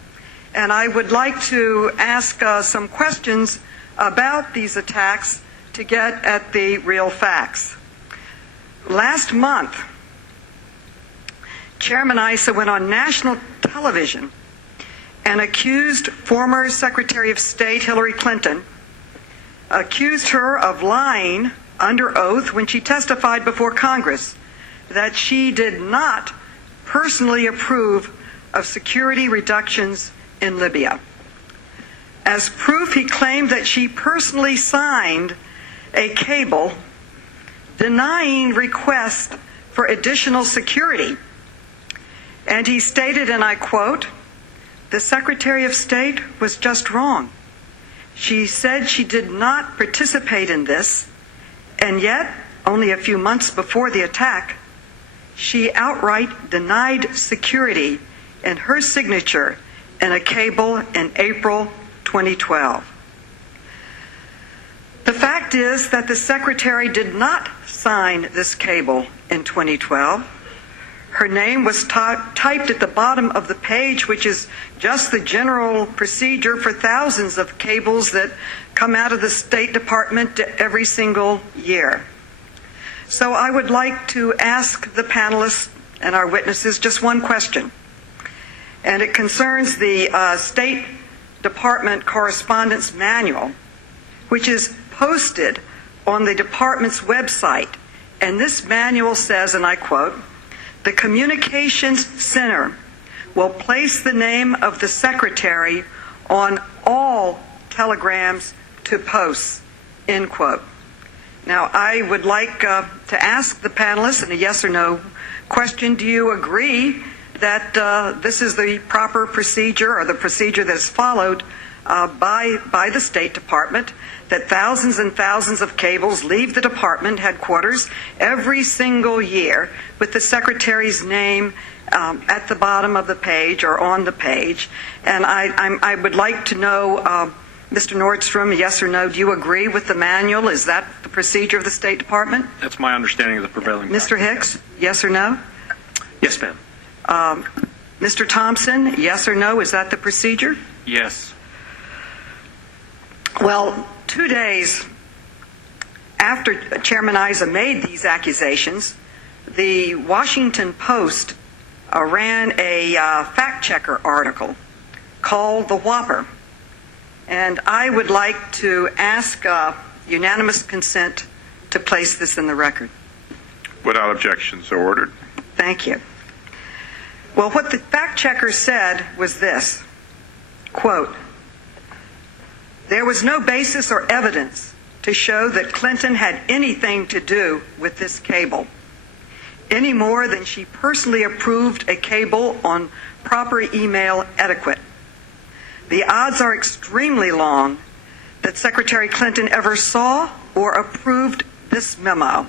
And I would like to ask some questions about these attacks to get at the real facts. Last month, Chairman Issa went on national television and accused former Secretary of State Hillary Clinton, accused her of lying under oath when she testified before Congress that she did not personally approve of security reductions in Libya. As proof, he claimed that she personally signed a cable denying requests for additional security. And he stated, and I quote, "The Secretary of State was just wrong. She said she did not participate in this, and yet, only a few months before the attack, she outright denied security in her signature in a cable in April 2012. The fact is that the Secretary did not sign this cable in 2012. Her name was typed at the bottom of the page, which is just the general procedure for thousands of cables that come out of the State Department every single year. So I would like to ask the panelists and our witnesses just one question, and it concerns the State Department Correspondence Manual, which is posted on the department's website. And this manual says, and I quote, "The Communications Center will place the name of the Secretary on all telegrams to posts," end quote. Now, I would like to ask the panelists in a yes or no question, do you agree that this is the proper procedure or the procedure that is followed by the State Department, that thousands and thousands of cables leave the department headquarters every single year with the Secretary's name at the bottom of the page or on the page? And I would like to know, Mr. Nordstrom, yes or no, do you agree with the manual? Is that the procedure of the State Department? That's my understanding of the prevailing Mr. Hicks, yes or no? Yes, ma'am. Mr. Thompson, yes or no, is that the procedure? Yes. Well, 2 days after Chairman Issa made these accusations, the Washington Post ran a fact-checker article called The Whopper. And I would like to ask unanimous consent to place this in the record. Without objection, so ordered. Thank you. Well, what the fact-checker said was this, quote, "There was no basis or evidence to show that Clinton had anything to do with this cable, any more than she personally approved a cable on proper email etiquette. The odds are extremely long that Secretary Clinton ever saw or approved this memo,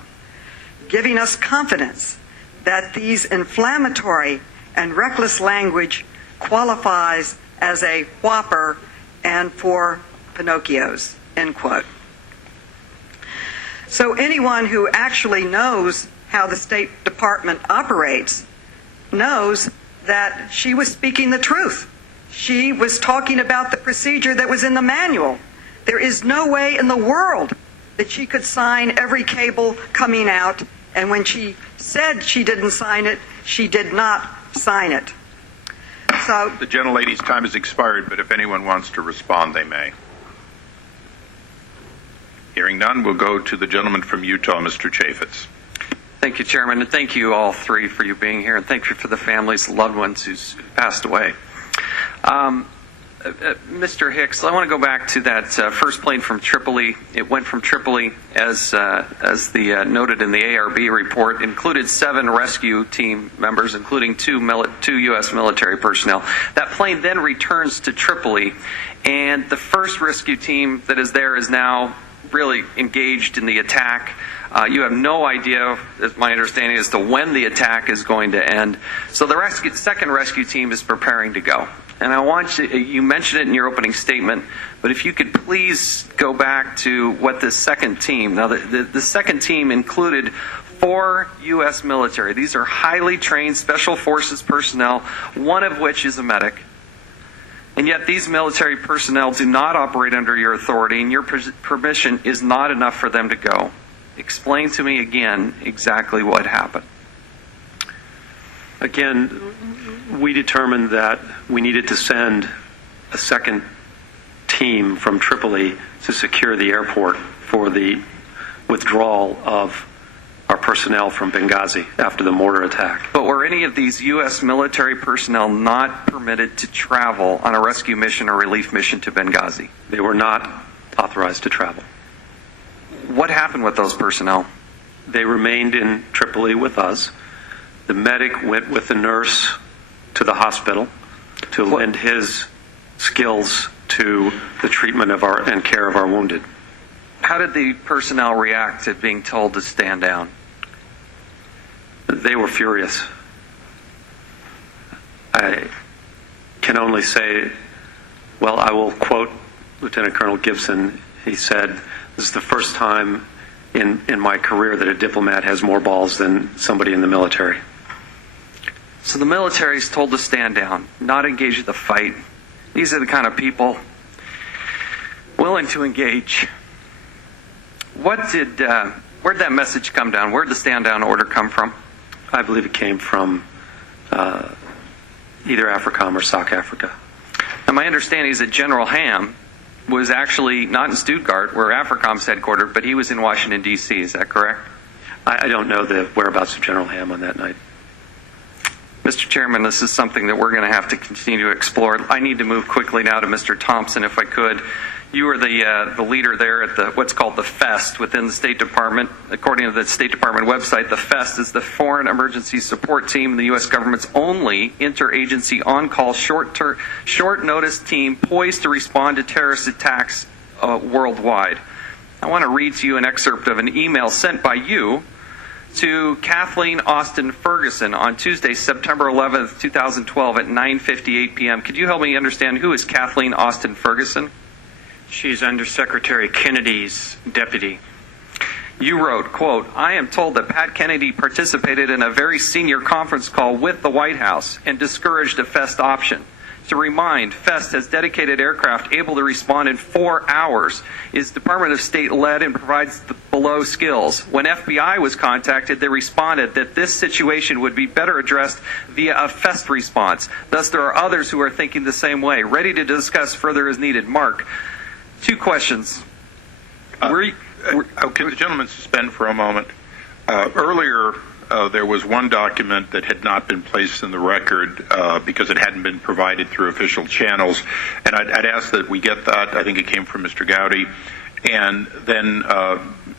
giving us confidence that these inflammatory and reckless language qualifies as a whopper and for Pinocchios," end quote. So anyone who actually knows how the State Department operates knows that she was speaking the truth. She was talking about the procedure that was in the manual. There is no way in the world that she could sign every cable coming out, and when she said she didn't sign it, she did not sign it. So The gentlelady's time has expired, but if anyone wants to respond, they may. Hearing none, we'll go to the gentleman from Utah, Mr. Chaffetz. Thank you, Chairman, and thank you all three for you being here, and thank you for the families, loved ones who's passed away. Mr. Hicks, I want to go back to that first plane from Tripoli. It went from Tripoli, as the noted in the ARB report, included 7 rescue team members, including two U.S. military personnel. That plane then returns to Tripoli, and the first rescue team that is there is now really engaged in the attack. You have no idea, as my understanding, as to when the attack is going to end. So the second rescue team is preparing to go. And I want you mentioned it in your opening statement, but if you could please go back to what the second team. Now, the second team included 4 U.S. military. These are highly trained Special Forces personnel, one of which is a medic. And yet these military personnel do not operate under your authority, and your permission is not enough for them to go. Explain to me again exactly what happened. Again, we determined that we needed to send a second team from Tripoli to secure the airport for the withdrawal of our personnel from Benghazi after the mortar attack. But were any of these U.S. military personnel not permitted to travel on a rescue mission or relief mission to Benghazi? They were not authorized to travel. What happened with those personnel? They remained in Tripoli with us. The medic went with the nurse to the hospital to lend his skills to the treatment of and care of our wounded. How did the personnel react to being told to stand down? They were furious. I can only say, well, I will quote Lieutenant Colonel Gibson. He said, "This is the first time in my career that a diplomat has more balls than somebody in the military." So the military is told to stand down, not engage in the fight. These are the kind of people willing to engage. Where'd that message come down? Where'd the stand down order come from? I believe it came from either AFRICOM or SOC Africa. And my understanding is that General Ham was actually not in Stuttgart, where AFRICOM's headquartered, but he was in Washington, D.C. Is that correct? I don't know the whereabouts of General Ham on that night. Mr. Chairman, this is something that we're going to have to continue to explore. I need to move quickly now to Mr. Thompson, if I could. You are the leader there at what's called the FEST within the State Department. According to the State Department website, the FEST is the Foreign Emergency Support Team, the U.S. government's only interagency on-call short-notice team poised to respond to terrorist attacks worldwide. I want to read to you an excerpt of an email sent by you to Kathleen Austin Ferguson on Tuesday, September 11th, 2012 at 9:58 p.m. Could you help me understand who is Kathleen Austin Ferguson? She's Undersecretary Kennedy's deputy. You wrote, quote, "I am told that Pat Kennedy participated in a very senior conference call with the White House and discouraged a FEST option. To remind, FEST has dedicated aircraft able to respond in 4 hours, is Department of State led and provides the below skills. When FBI was contacted, they responded that this situation would be better addressed via a FEST response. Thus, there are others who are thinking the same way. Ready to discuss further as needed." Mark, 2 questions. Okay, the gentleman suspend for a moment. Earlier, there was one document that had not been placed in the record because it hadn't been provided through official channels, and I'd ask that we get that. I think it came from Mr. Gowdy. And then,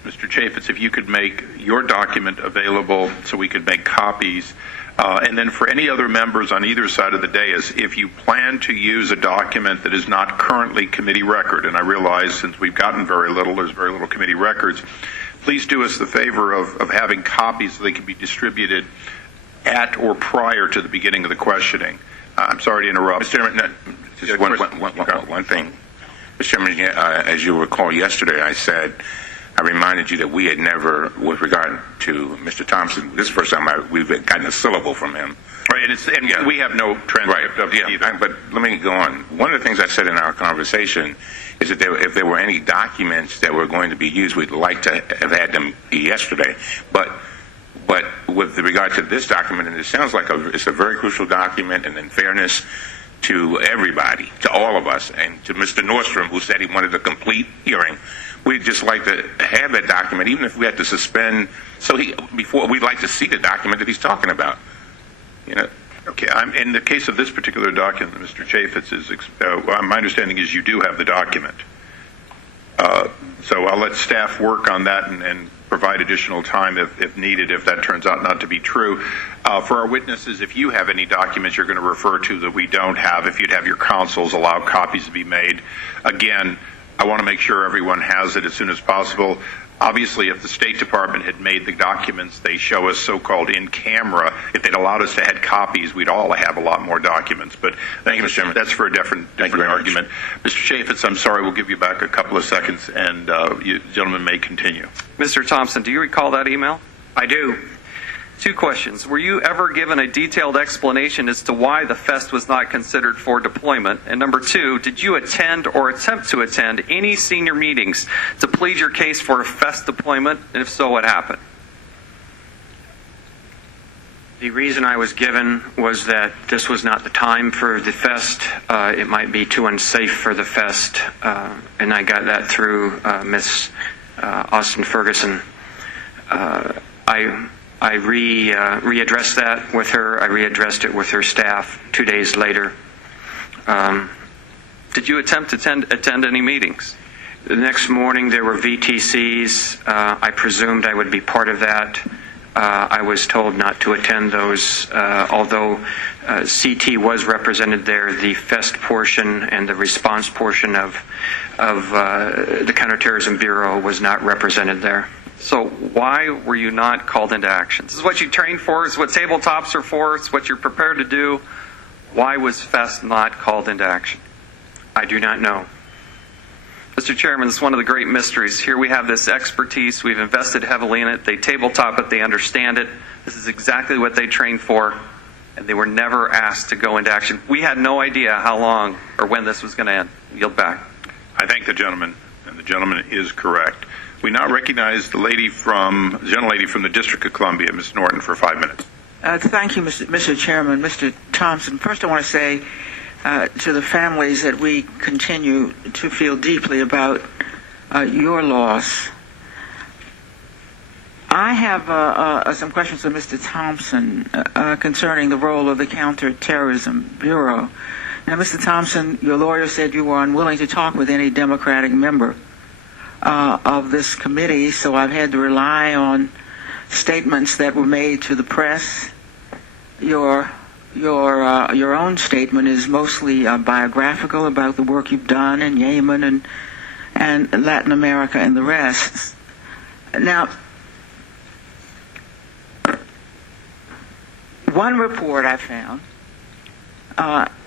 Mr. Chaffetz, if you could make your document available so we could make copies. And then for any other members on either side of the dais, if you plan to use a document that is not currently committee record, and I realize since we've gotten very little, there's very little committee records, please do us the favor of having copies so they can be distributed at or prior to the beginning of the questioning. I'm sorry to interrupt. Mr. Chairman, just one thing. Mr. Chairman, as you recall yesterday, I reminded you that we had never, with regard to Mr. Thompson, this is the first time we've gotten a syllable from him. Right, and we have no transcript of it either. But let me go on. One of the things I said in our conversation is that if there were any documents that were going to be used, we'd like to have had them yesterday. But with regard to this document, and it sounds like it's a very crucial document, and in fairness to everybody, to all of us, and to Mr. Nordstrom, who said he wanted a complete hearing, we'd just like to have that document, even if we had to suspend. We'd like to see the document that he's talking about. You know. Okay, in the case of this particular document, Mr. Chaffetz, my understanding is you do have the document. So I'll let staff work on that and provide additional time if needed, if that turns out not to be true. For our witnesses, if you have any documents you're going to refer to that we don't have, if you'd have your counsels allow copies to be made. Again, I want to make sure everyone has it as soon as possible. Obviously, if the State Department had made the documents they show us so-called in camera, if they'd allowed us to have copies, we'd all have a lot more documents. But thank you, Mr. Chairman. That's for a different argument. Mr. Chaffetz, I'm sorry, we'll give you back a couple of seconds, and you gentlemen may continue. Mr. Thompson, do you recall that email? I do. 2 questions. Were you ever given a detailed explanation as to why the fest was not considered for deployment? And number 2, did you attend or attempt to attend any senior meetings to plead your case for a fest deployment? And if so, what happened? The reason I was given was that this was not the time for the fest. It might be too unsafe for the fest. And I got that through Miss Austin Ferguson. I readdressed that with her. I readdressed it with her staff 2 days later. Did you attempt to attend any meetings? The next morning there were VTCs. I presumed I would be part of that. I was told not to attend those, although CT was represented there. The fest portion and the response portion of the Counterterrorism Bureau was not represented there. So why were you not called into action? This is what you trained for. It's what tabletops are for. It's what you're prepared to do. Why was FEST not called into action? I do not know. Mr. Chairman, this is one of the great mysteries. Here we have this expertise. We've invested heavily in it. They tabletop it. They understand it. This is exactly what they trained for, and they were never asked to go into action. We had no idea how long or when this was going to end. Yield back. I thank the gentleman, and the gentleman is correct. We now recognize the gentle lady from the District of Columbia, Ms. Norton, for 5 minutes. Thank you, Mr. Chairman. Mr. Thompson, first I want to say to the families that we continue to feel deeply about your loss. I have some questions for Mr. Thompson concerning the role of the Counterterrorism Bureau. Now, Mr. Thompson, your lawyer said you were unwilling to talk with any Democratic member of this committee, so I've had to rely on statements that were made to the press. Your own statement is mostly biographical about the work you've done in Yemen and Latin America and the rest. Now, one report I found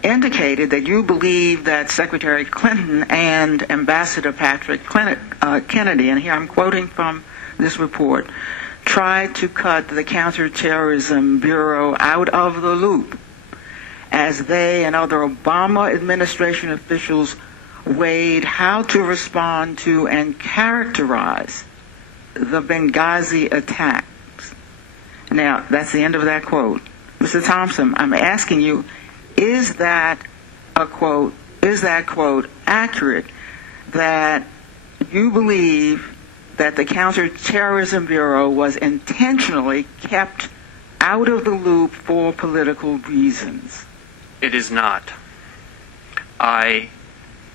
indicated that you believe that Secretary Clinton and Ambassador Patrick Kennedy, and here I'm quoting from this report, tried to cut the Counterterrorism Bureau out of the loop as they and other Obama administration officials weighed how to respond to and characterize the Benghazi attacks. Now, that's the end of that quote. Mr. Thompson, I'm asking you, is that quote accurate, that you believe that the Counterterrorism Bureau was intentionally kept out of the loop for political reasons? It is not. I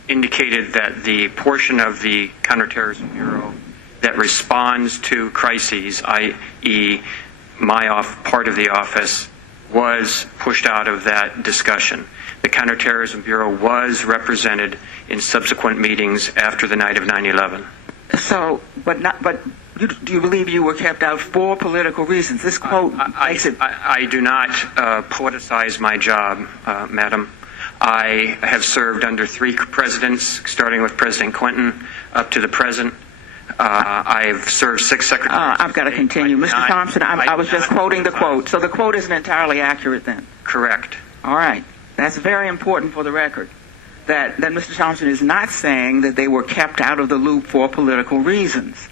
indicated that the portion of the Counterterrorism Bureau that responds to crises, i.e. part of the office, was pushed out of that discussion. The Counterterrorism Bureau was represented in subsequent meetings after the night of 9/11. So, do you believe you were kept out for political reasons? This quote makes it... I do not politicize my job, Madam. I have served under 3 presidents, starting with President Clinton up to the present. I've served 6 secretaries. I've got to continue. Mr. Thompson, I was just quoting the quote. So the quote isn't entirely accurate then? Correct. All right. That's very important for the record. That Mr. Thompson is not saying that they were kept out of the loop for political reasons.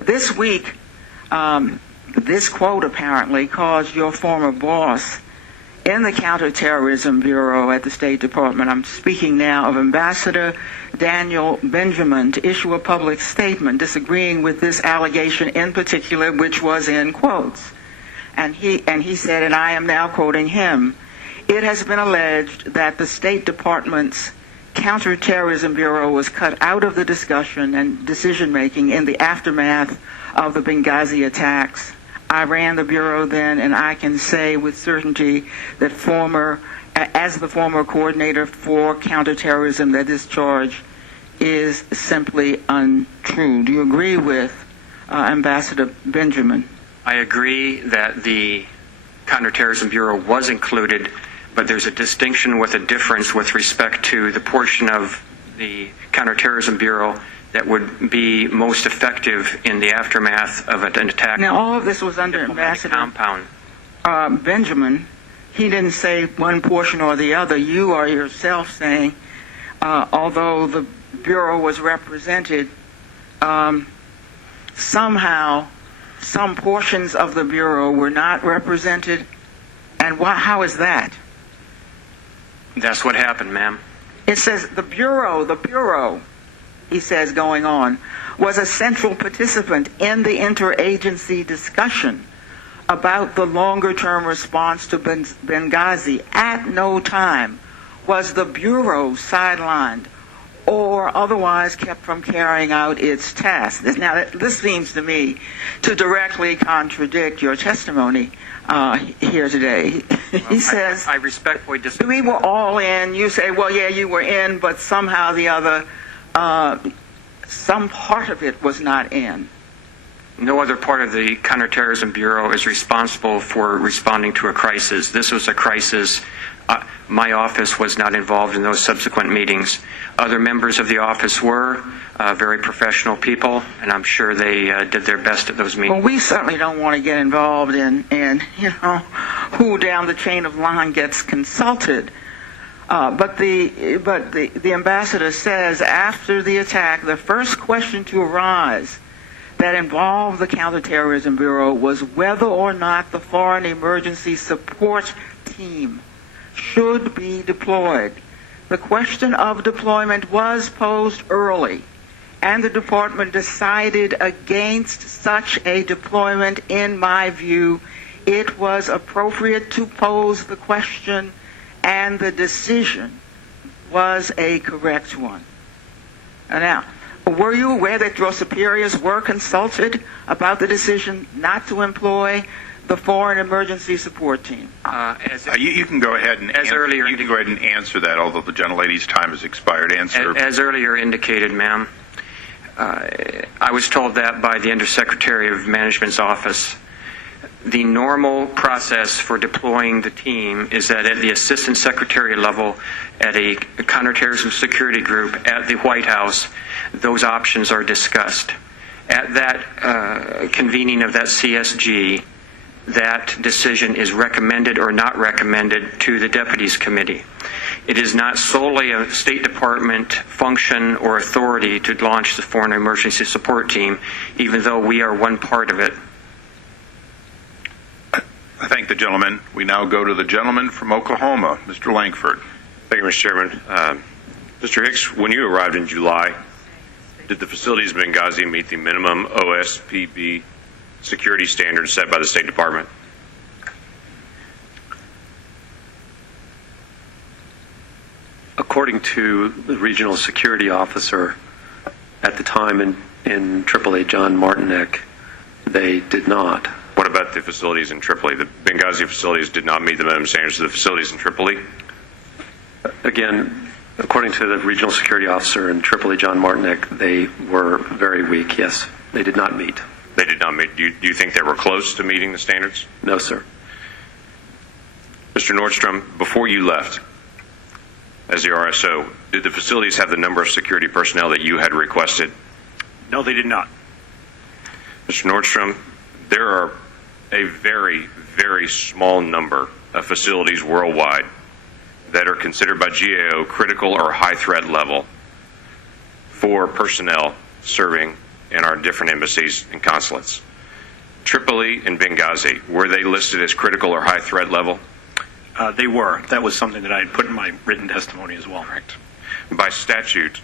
This week, this quote apparently caused your former boss in the Counterterrorism Bureau at the State Department, I'm speaking now of Ambassador Daniel Benjamin, to issue a public statement disagreeing with this allegation in particular, which was in quotes. And he said, and I am now quoting him, it has been alleged that the State Department's Counterterrorism Bureau was cut out of the discussion and decision-making in the aftermath of the Benghazi attacks. I ran the Bureau then, and I can say with certainty that as the former coordinator for counterterrorism, that this charge is simply untrue. Do you agree with Ambassador Benjamin? I agree that the Counterterrorism Bureau was included, but there's a distinction with a difference with respect to the portion of the Counterterrorism Bureau that would be most effective in the aftermath of an attack. Now, all of this was under Ambassador compound. Benjamin. He didn't say one portion or the other. You are yourself saying, although the Bureau was represented, somehow some portions of the Bureau were not represented. And how is that? That's what happened, ma'am. It says the Bureau, he says going on, was a central participant in the interagency discussion about the longer-term response to Benghazi. At no time was the Bureau sidelined or otherwise kept from carrying out its tasks. Now, this seems to me to directly contradict your testimony here today. He says, I respectfully disagree. We were all in. You say, well, yeah, you were in, but somehow the other, some part of it was not in. No other part of the Counterterrorism Bureau is responsible for responding to a crisis. This was a crisis. My office was not involved in those subsequent meetings. Other members of the office were very professional people, and I'm sure they did their best at those meetings. Well, we certainly don't want to get involved in who down the chain of line gets consulted. But the ambassador says after the attack, the first question to arise that involved the Counterterrorism Bureau was whether or not the Foreign Emergency Support Team should be deployed. The question of deployment was posed early, and the department decided against such a deployment. In my view, it was appropriate to pose the question, and the decision was a correct one. Now, were you aware that your superiors were consulted about the decision not to employ the Foreign Emergency Support Team? You can go ahead and answer that, although the gentlelady's time has expired. As earlier indicated, ma'am, I was told that by the Undersecretary of Management's office. The normal process for deploying the team is that at the Assistant Secretary level, at a counterterrorism security group at the White House, those options are discussed. At that convening of that CSG, that decision is recommended or not recommended to the Deputies Committee. It is not solely a State Department function or authority to launch the Foreign Emergency Support Team, even though we are one part of it. I thank the gentleman. We now go to the gentleman from Oklahoma, Mr. Langford. Thank you, Mr. Chairman. Mr. Hicks, when you arrived in July, did the facilities of Benghazi meet the minimum OSPB security standards set by the State Department? According to the regional security officer at the time in Tripoli, John Martinek, they did not. What about the facilities in Tripoli? The Benghazi facilities did not meet the minimum standards of the facilities in Tripoli? Again, according to the regional security officer in Tripoli, John Martinek, they were very weak. Yes, they did not meet. They did not meet. Do you think they were close to meeting the standards? No, sir. Mr. Nordstrom, before you left as the RSO, did the facilities have the number of security personnel that you had requested? No, they did not. Mr. Nordstrom, there are a very, very small number of facilities worldwide that are considered by GAO critical or high threat level for personnel serving in our different embassies and consulates. Tripoli and Benghazi, were they listed as critical or high threat level? They were. That was something that I had put in my written testimony as well. Correct. By statute,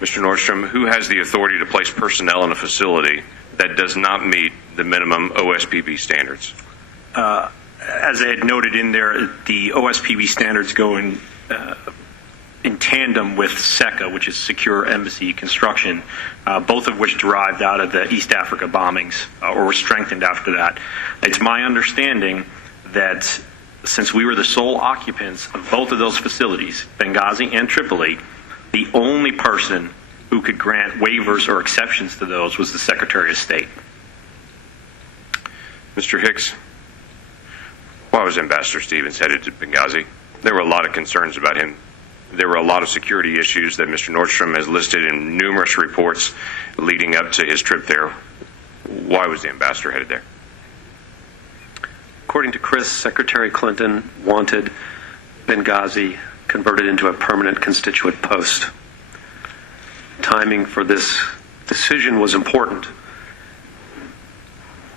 Mr. Nordstrom, who has the authority to place personnel in a facility that does not meet the minimum OSPB standards? as I had noted in there, the OSPB standards go in tandem with SECA, which is Secure Embassy Construction, both of which derived out of the East Africa bombings or were strengthened after that. It's my understanding that since we were the sole occupants of both of those facilities, Benghazi and Tripoli, the only person who could grant waivers or exceptions to those was the Secretary of State. Mr. Hicks, why was Ambassador Stevens headed to Benghazi? There were a lot of concerns about him. There were a lot of security issues that Mr. Nordstrom has listed in numerous reports leading up to his trip there. Why was the ambassador headed there? According to Chris, Secretary Clinton wanted Benghazi converted into a permanent constituent post. Timing for this decision was important.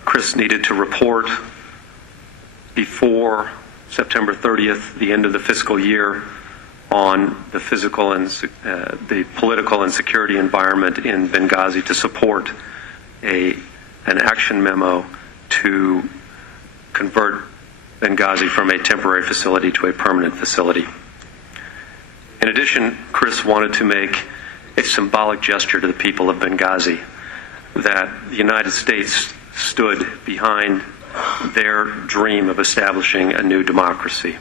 Chris needed to report before September 30th, the end of the fiscal year, on the physical and the political and security environment in Benghazi to support an action memo to convert Benghazi from a temporary facility to a permanent facility. In addition, Chris wanted to make a symbolic gesture to the people of Benghazi that the United States stood behind their dream of establishing a new democracy.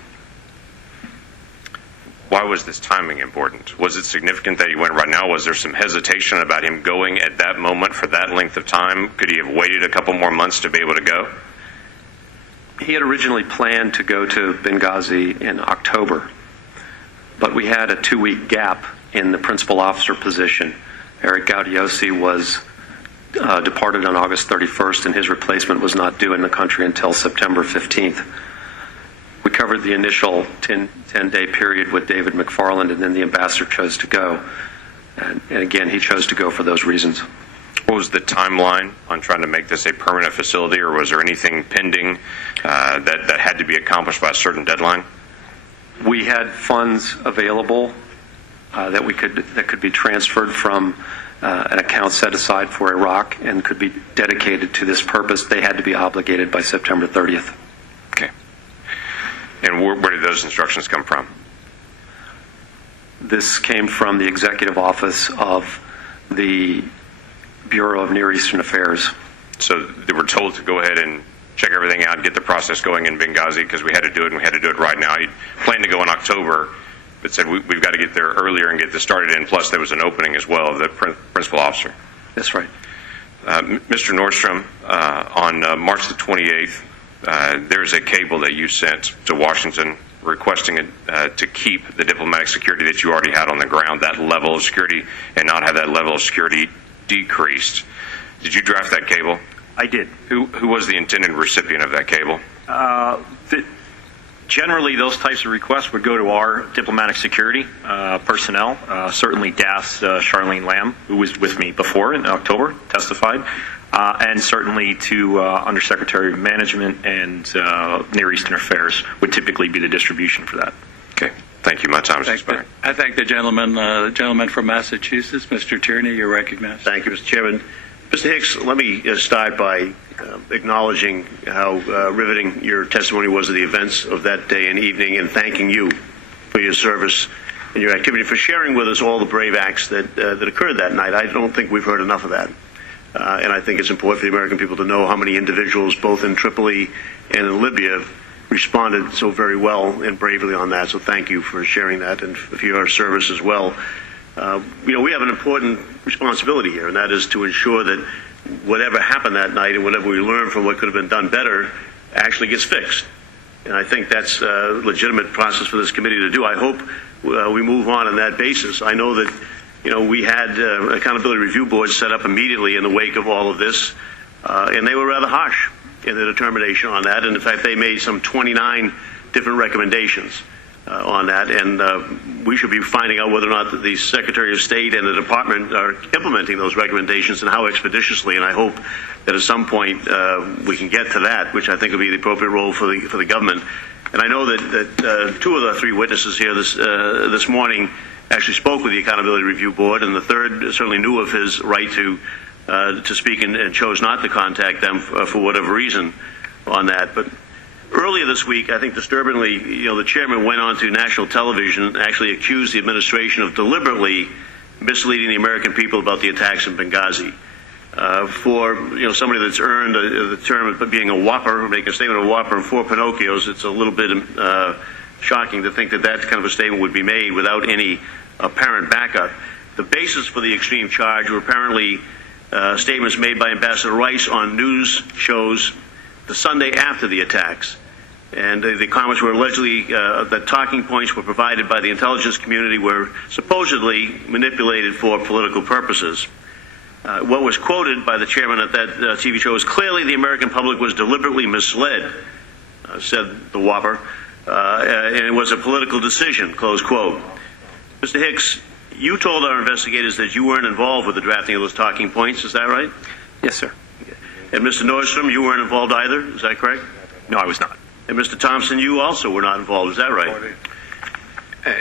Why was this timing important? Was it significant that he went right now? Was there some hesitation about him going at that moment for that length of time? Could he have waited a couple more months to be able to go? He had originally planned to go to Benghazi in October, but we had a 2-week gap in the principal officer position. Eric Gaudiosi was departed on August 31st, and his replacement was not due in the country until September 15th. We covered the initial 10-day period with David McFarland, and then the ambassador chose to go. And again, he chose to go for those reasons. What was the timeline on trying to make this a permanent facility, or was there anything pending that had to be accomplished by a certain deadline? We had funds available that could be transferred from an account set aside for Iraq and could be dedicated to this purpose. They had to be obligated by September 30th. Okay. And where did those instructions come from? This came from the executive office of the Bureau of Near Eastern Affairs. So they were told to go ahead and check everything out and get the process going in Benghazi because we had to do it, and we had to do it right now. He planned to go in October, but said we've got to get there earlier and get this started in. Plus, there was an opening as well of the principal officer. That's right. Mr. Nordstrom, on March the 28th, there's a cable that you sent to Washington requesting to keep the diplomatic security that you already had on the ground, that level of security, and not have that level of security decreased. Did you draft that cable? I did. Who was the intended recipient of that cable? Generally, those types of requests would go to our diplomatic security personnel. Certainly, DAS Charlene Lamb, who was with me before in October, testified, and certainly to Undersecretary of Management and Near Eastern Affairs would typically be the distribution for that. Okay. Thank you. My time is expired. I thank the gentleman from Massachusetts, Mr. Tierney. You're recognized. Thank you, Mr. Chairman. Mr. Hicks, let me start by acknowledging how riveting your testimony was of the events of that day and evening, and thanking you for your service and your activity, for sharing with us all the brave acts that occurred that night. I don't think we've heard enough of that. And I think it's important for the American people to know how many individuals, both in Tripoli and in Libya, responded so very well and bravely on that. So thank you for sharing that and for your service as well. We have an important responsibility here, and that is to ensure that whatever happened that night and whatever we learned from what could have been done better actually gets fixed. And I think that's a legitimate process for this committee to do. I hope we move on that basis. I know that we had accountability review boards set up immediately in the wake of all of this, and they were rather harsh in the determination on that. And in fact, they made some 29 different recommendations on that, and we should be finding out whether or not the Secretary of State and the Department are implementing those recommendations and how expeditiously. And I hope that at some point we can get to that, which I think will be the appropriate role for the government. And I know that two of the three witnesses here this morning actually spoke with the Accountability Review Board, and the third certainly knew of his right to speak and chose not to contact them for whatever reason on that. But Earlier this week, I think disturbingly, the chairman went on to national television and actually accused the administration of deliberately misleading the American people about the attacks in Benghazi. For somebody that's earned the term of being a whopper, making a statement of a whopper and 4 Pinocchios, it's a little bit shocking to think that that kind of a statement would be made without any apparent backup. The basis for the extreme charge were apparently statements made by Ambassador Rice on news shows the Sunday after the attacks. And the comments were allegedly that talking points were provided by the intelligence community were supposedly manipulated for political purposes. What was quoted by the chairman at that TV show is clearly the American public was deliberately misled, said the whopper, and it was a political decision, close quote. Mr. Hicks, you told our investigators that you weren't involved with the drafting of those talking points, is that right? Yes, sir. And Mr. Nordstrom, you weren't involved either, is that correct? No, I was not. And Mr. Thompson, you also were not involved, is that right?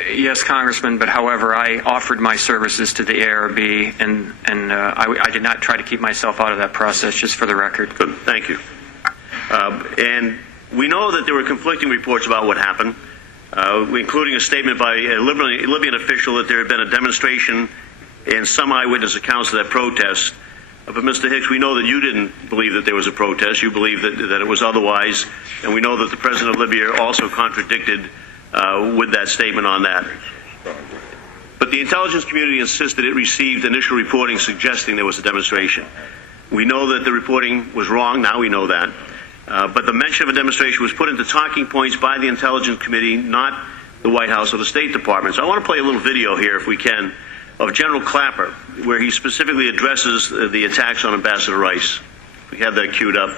Yes, Congressman, but however, I offered my services to the ARB, and I did not try to keep myself out of that process, just for the record. Good, thank you. And we know that there were conflicting reports about what happened, including a statement by a Libyan official that there had been a demonstration and some eyewitness accounts of that protest. But Mr. Hicks, we know that you didn't believe that there was a protest. You believe that it was otherwise, and we know that the president of Libya also contradicted with that statement on that. But the intelligence community insisted it received initial reporting suggesting there was a demonstration. We know that the reporting was wrong. Now we know that. But the mention of a demonstration was put into talking points by the intelligence committee, not the White House or the State Department. So I want to play a little video here, if we can, of General Clapper, where he specifically addresses the attacks on Ambassador Rice. We have that queued up.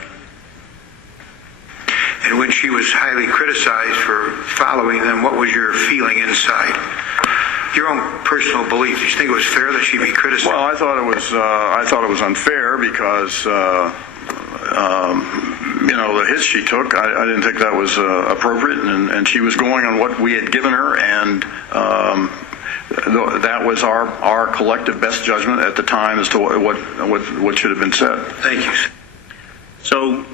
And when she was highly criticized for following them, what was your feeling inside? Your own personal belief. Did you think it was fair that she be criticized? Well, I thought it was unfair because the hits she took, I didn't think that was appropriate, and she was going on what we had given her, and that was our collective best judgment at the time as to what should have been said. Thank you. So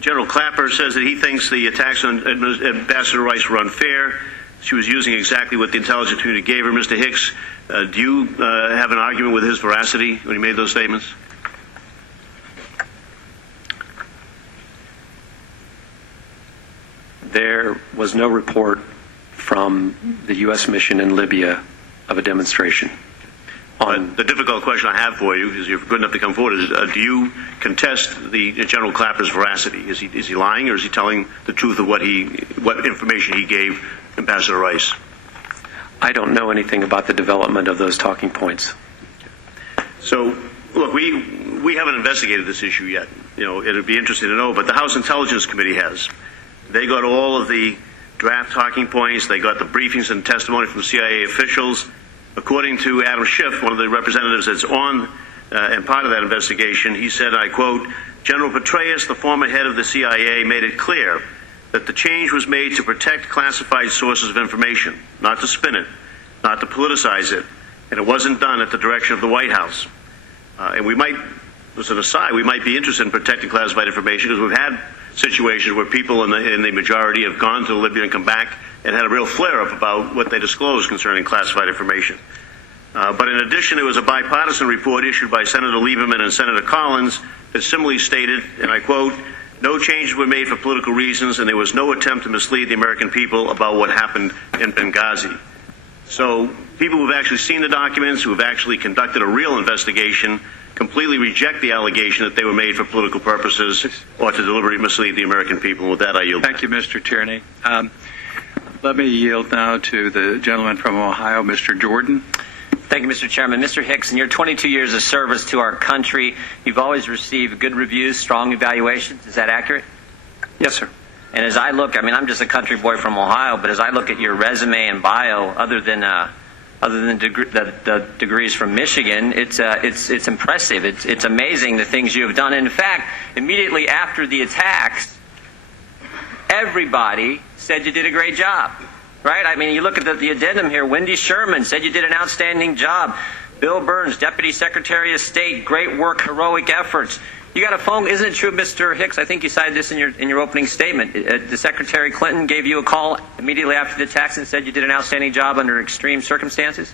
General Clapper says that he thinks the attacks on Ambassador Rice were unfair. She was using exactly what the intelligence community gave her. Mr. Hicks, do you have an argument with his veracity when he made those statements? There was no report from the U.S. mission in Libya of a demonstration. The difficult question I have for you, is you're good enough to come forward, is do you contest the General Clapper's veracity? Is he lying, or is he telling the truth of what information he gave Ambassador Rice? I don't know anything about the development of those talking points. So, look, we haven't investigated this issue yet. It'd be interesting to know, but the House Intelligence Committee has. They got all of the draft talking points. They got the briefings and testimony from CIA officials. According to Adam Schiff, one of the representatives that's on and part of that investigation, he said, I quote, General Petraeus, the former head of the CIA, made it clear that the change was made to protect classified sources of information, not to spin it, not to politicize it, and it wasn't done at the direction of the White House. And we might, as an aside, we might be interested in protecting classified information because we've had situations where people in the majority have gone to Libya and come back and had a real flare-up about what they disclosed concerning classified information. But in addition, there was a bipartisan report issued by Senator Lieberman and Senator Collins that similarly stated, and I quote, no changes were made for political reasons, and there was no attempt to mislead the American people about what happened in Benghazi. So people who have actually seen the documents, who have actually conducted a real investigation, completely reject the allegation that they were made for political purposes or to deliberately mislead the American people. With that, I yield. Thank you, Mr. Tierney. Let me yield now to the gentleman from Ohio, Mr. Jordan. Thank you, Mr. Chairman. Mr. Hicks, in your 22 years of service to our country, you've always received good reviews, strong evaluations. Is that accurate? Yes, sir. And as I look, I'm just a country boy from Ohio, but as I look at your resume and bio, other than the degrees from Michigan, it's impressive. It's amazing the things you have done. And in fact, immediately after the attacks, everybody said you did a great job, right? You look at the addendum here. Wendy Sherman said you did an outstanding job. Bill Burns, Deputy Secretary of State, great work, heroic efforts. You got a phone. Isn't it true, Mr. Hicks? I think you cited this in your opening statement. The Secretary Clinton gave you a call immediately after the attacks and said you did an outstanding job under extreme circumstances?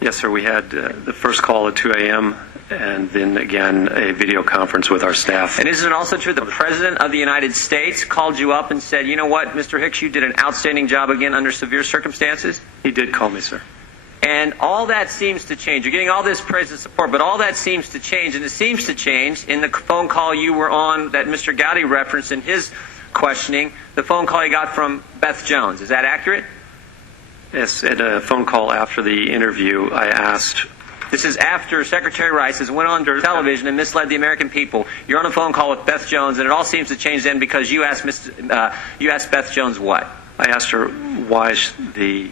Yes, sir. We had the first call at 2 a.m. and then again a video conference with our staff. And isn't it also true the President of the United States called you up and said, you know what, Mr. Hicks, you did an outstanding job again under severe circumstances? He did call me, sir. And all that seems to change. You're getting all this praise and support, but all that seems to change, and it seems to change in the phone call you were on that Mr. Gowdy referenced in his questioning, the phone call you got from Beth Jones. Is that accurate? Yes, at a phone call after the interview, I asked... This is after Secretary Rice has went on television and misled the American people. You're on a phone call with Beth Jones, and it all seems to change then because you asked Beth Jones what? I asked her why the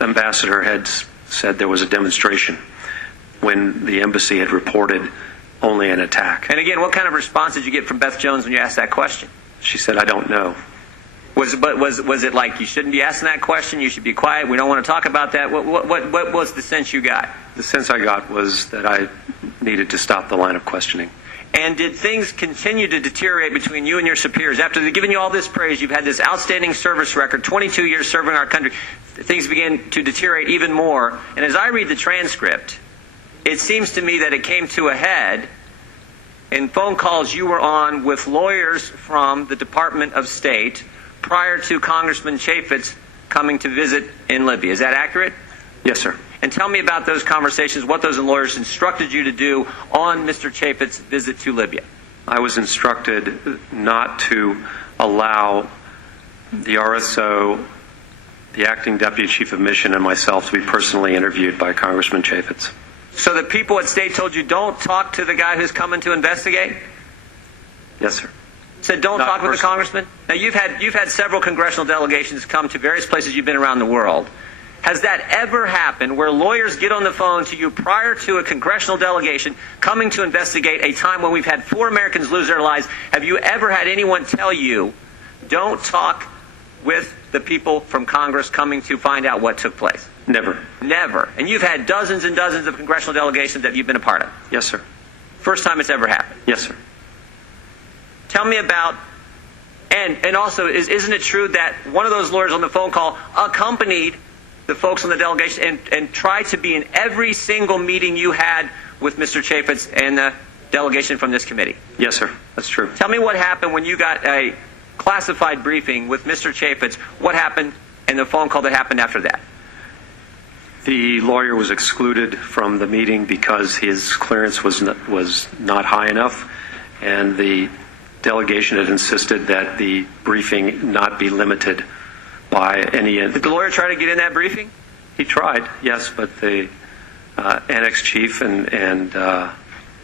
ambassador had said there was a demonstration when the embassy had reported only an attack. And again, what kind of response did you get from Beth Jones when you asked that question? She said, I don't know. Was it like you shouldn't be asking that question? You should be quiet. We don't want to talk about that. What was the sense you got? The sense I got was that I needed to stop the line of questioning. And did things continue to deteriorate between you and your superiors? After they've given you all this praise, you've had this outstanding service record, 22 years serving our country, things began to deteriorate even more. And as I read the transcript, it seems to me that it came to a head in phone calls you were on with lawyers from the Department of State prior to Congressman Chaffetz coming to visit in Libya. Is that accurate? Yes, sir. And tell me about those conversations, what those lawyers instructed you to do on Mr. Chaffetz's visit to Libya. I was instructed not to allow the RSO, the acting deputy chief of mission, and myself to be personally interviewed by Congressman Chaffetz. So the people at State told you don't talk to the guy who's coming to investigate? Yes, sir. Said don't talk with the congressman? Now you've had several congressional delegations come to various places you've been around the world. Has that ever happened where lawyers get on the phone to you prior to a congressional delegation coming to investigate a time when we've had 4 Americans lose their lives? Have you ever had anyone tell you, don't talk with the people from Congress coming to find out what took place? Never. Never. And you've had dozens and dozens of congressional delegations that you've been a part of? Yes, sir. First time it's ever happened? Yes, sir. Tell me about, and also, isn't it true that one of those lawyers on the phone call accompanied the folks on the delegation and tried to be in every single meeting you had with Mr. Chaffetz and the delegation from this committee? Yes, sir. That's true. Tell me what happened when you got a classified briefing with Mr. Chaffetz. What happened and the phone call that happened after that? The lawyer was excluded from the meeting because his clearance was not high enough, and the delegation had insisted that the briefing not be limited by any... Did the lawyer try to get in that briefing? He tried, yes, but the annex chief and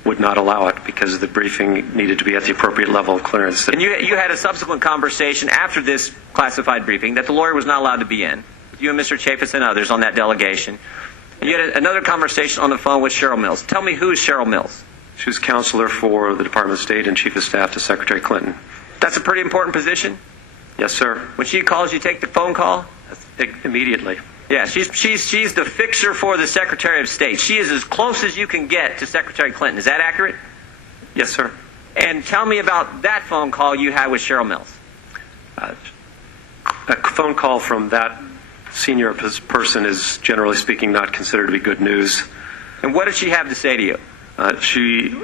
would not allow it because the briefing needed to be at the appropriate level of clearance. And you had a subsequent conversation after this classified briefing that the lawyer was not allowed to be in, you and Mr. Chaffetz and others on that delegation. And you had another conversation on the phone with Cheryl Mills. Tell me, who's Cheryl Mills? She was counselor for the Department of State and chief of staff to Secretary Clinton. That's a pretty important position? Yes, sir. When she calls, you take the phone call? Immediately. Yeah, she's the fixer for the Secretary of State. She is as close as you can get to Secretary Clinton. Is that accurate? Yes, sir. And tell me about that phone call you had with Cheryl Mills. A phone call from that senior person is, generally speaking, not considered to be good news. And what did she have to say to you? She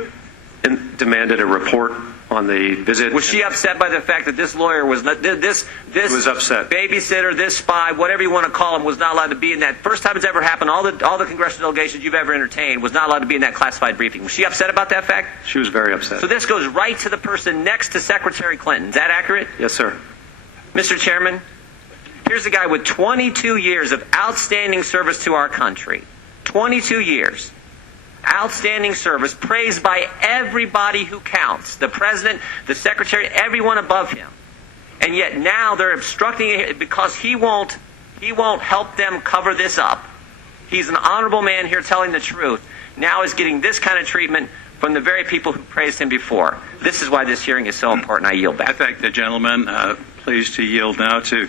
demanded a report on the visit. Was she upset by the fact that this lawyer was not, this was upset. Babysitter, this spy, whatever you want to call him, was not allowed to be in that? First time it's ever happened. All the congressional delegations you've ever entertained was not allowed to be in that classified briefing. Was she upset about that fact? She was very upset. So this goes right to the person next to Secretary Clinton. Is that accurate? Yes, sir. Mr. Chairman, here's a guy with 22 years of outstanding service to our country. 22 years. Outstanding service, praised by everybody who counts. The president, the secretary, everyone above him. And yet now they're obstructing it because he won't help them cover this up. He's an honorable man here telling the truth. Now is getting this kind of treatment from the very people who praised him before. This is why this hearing is so important. I yield back. I thank the gentleman. Pleased to yield now to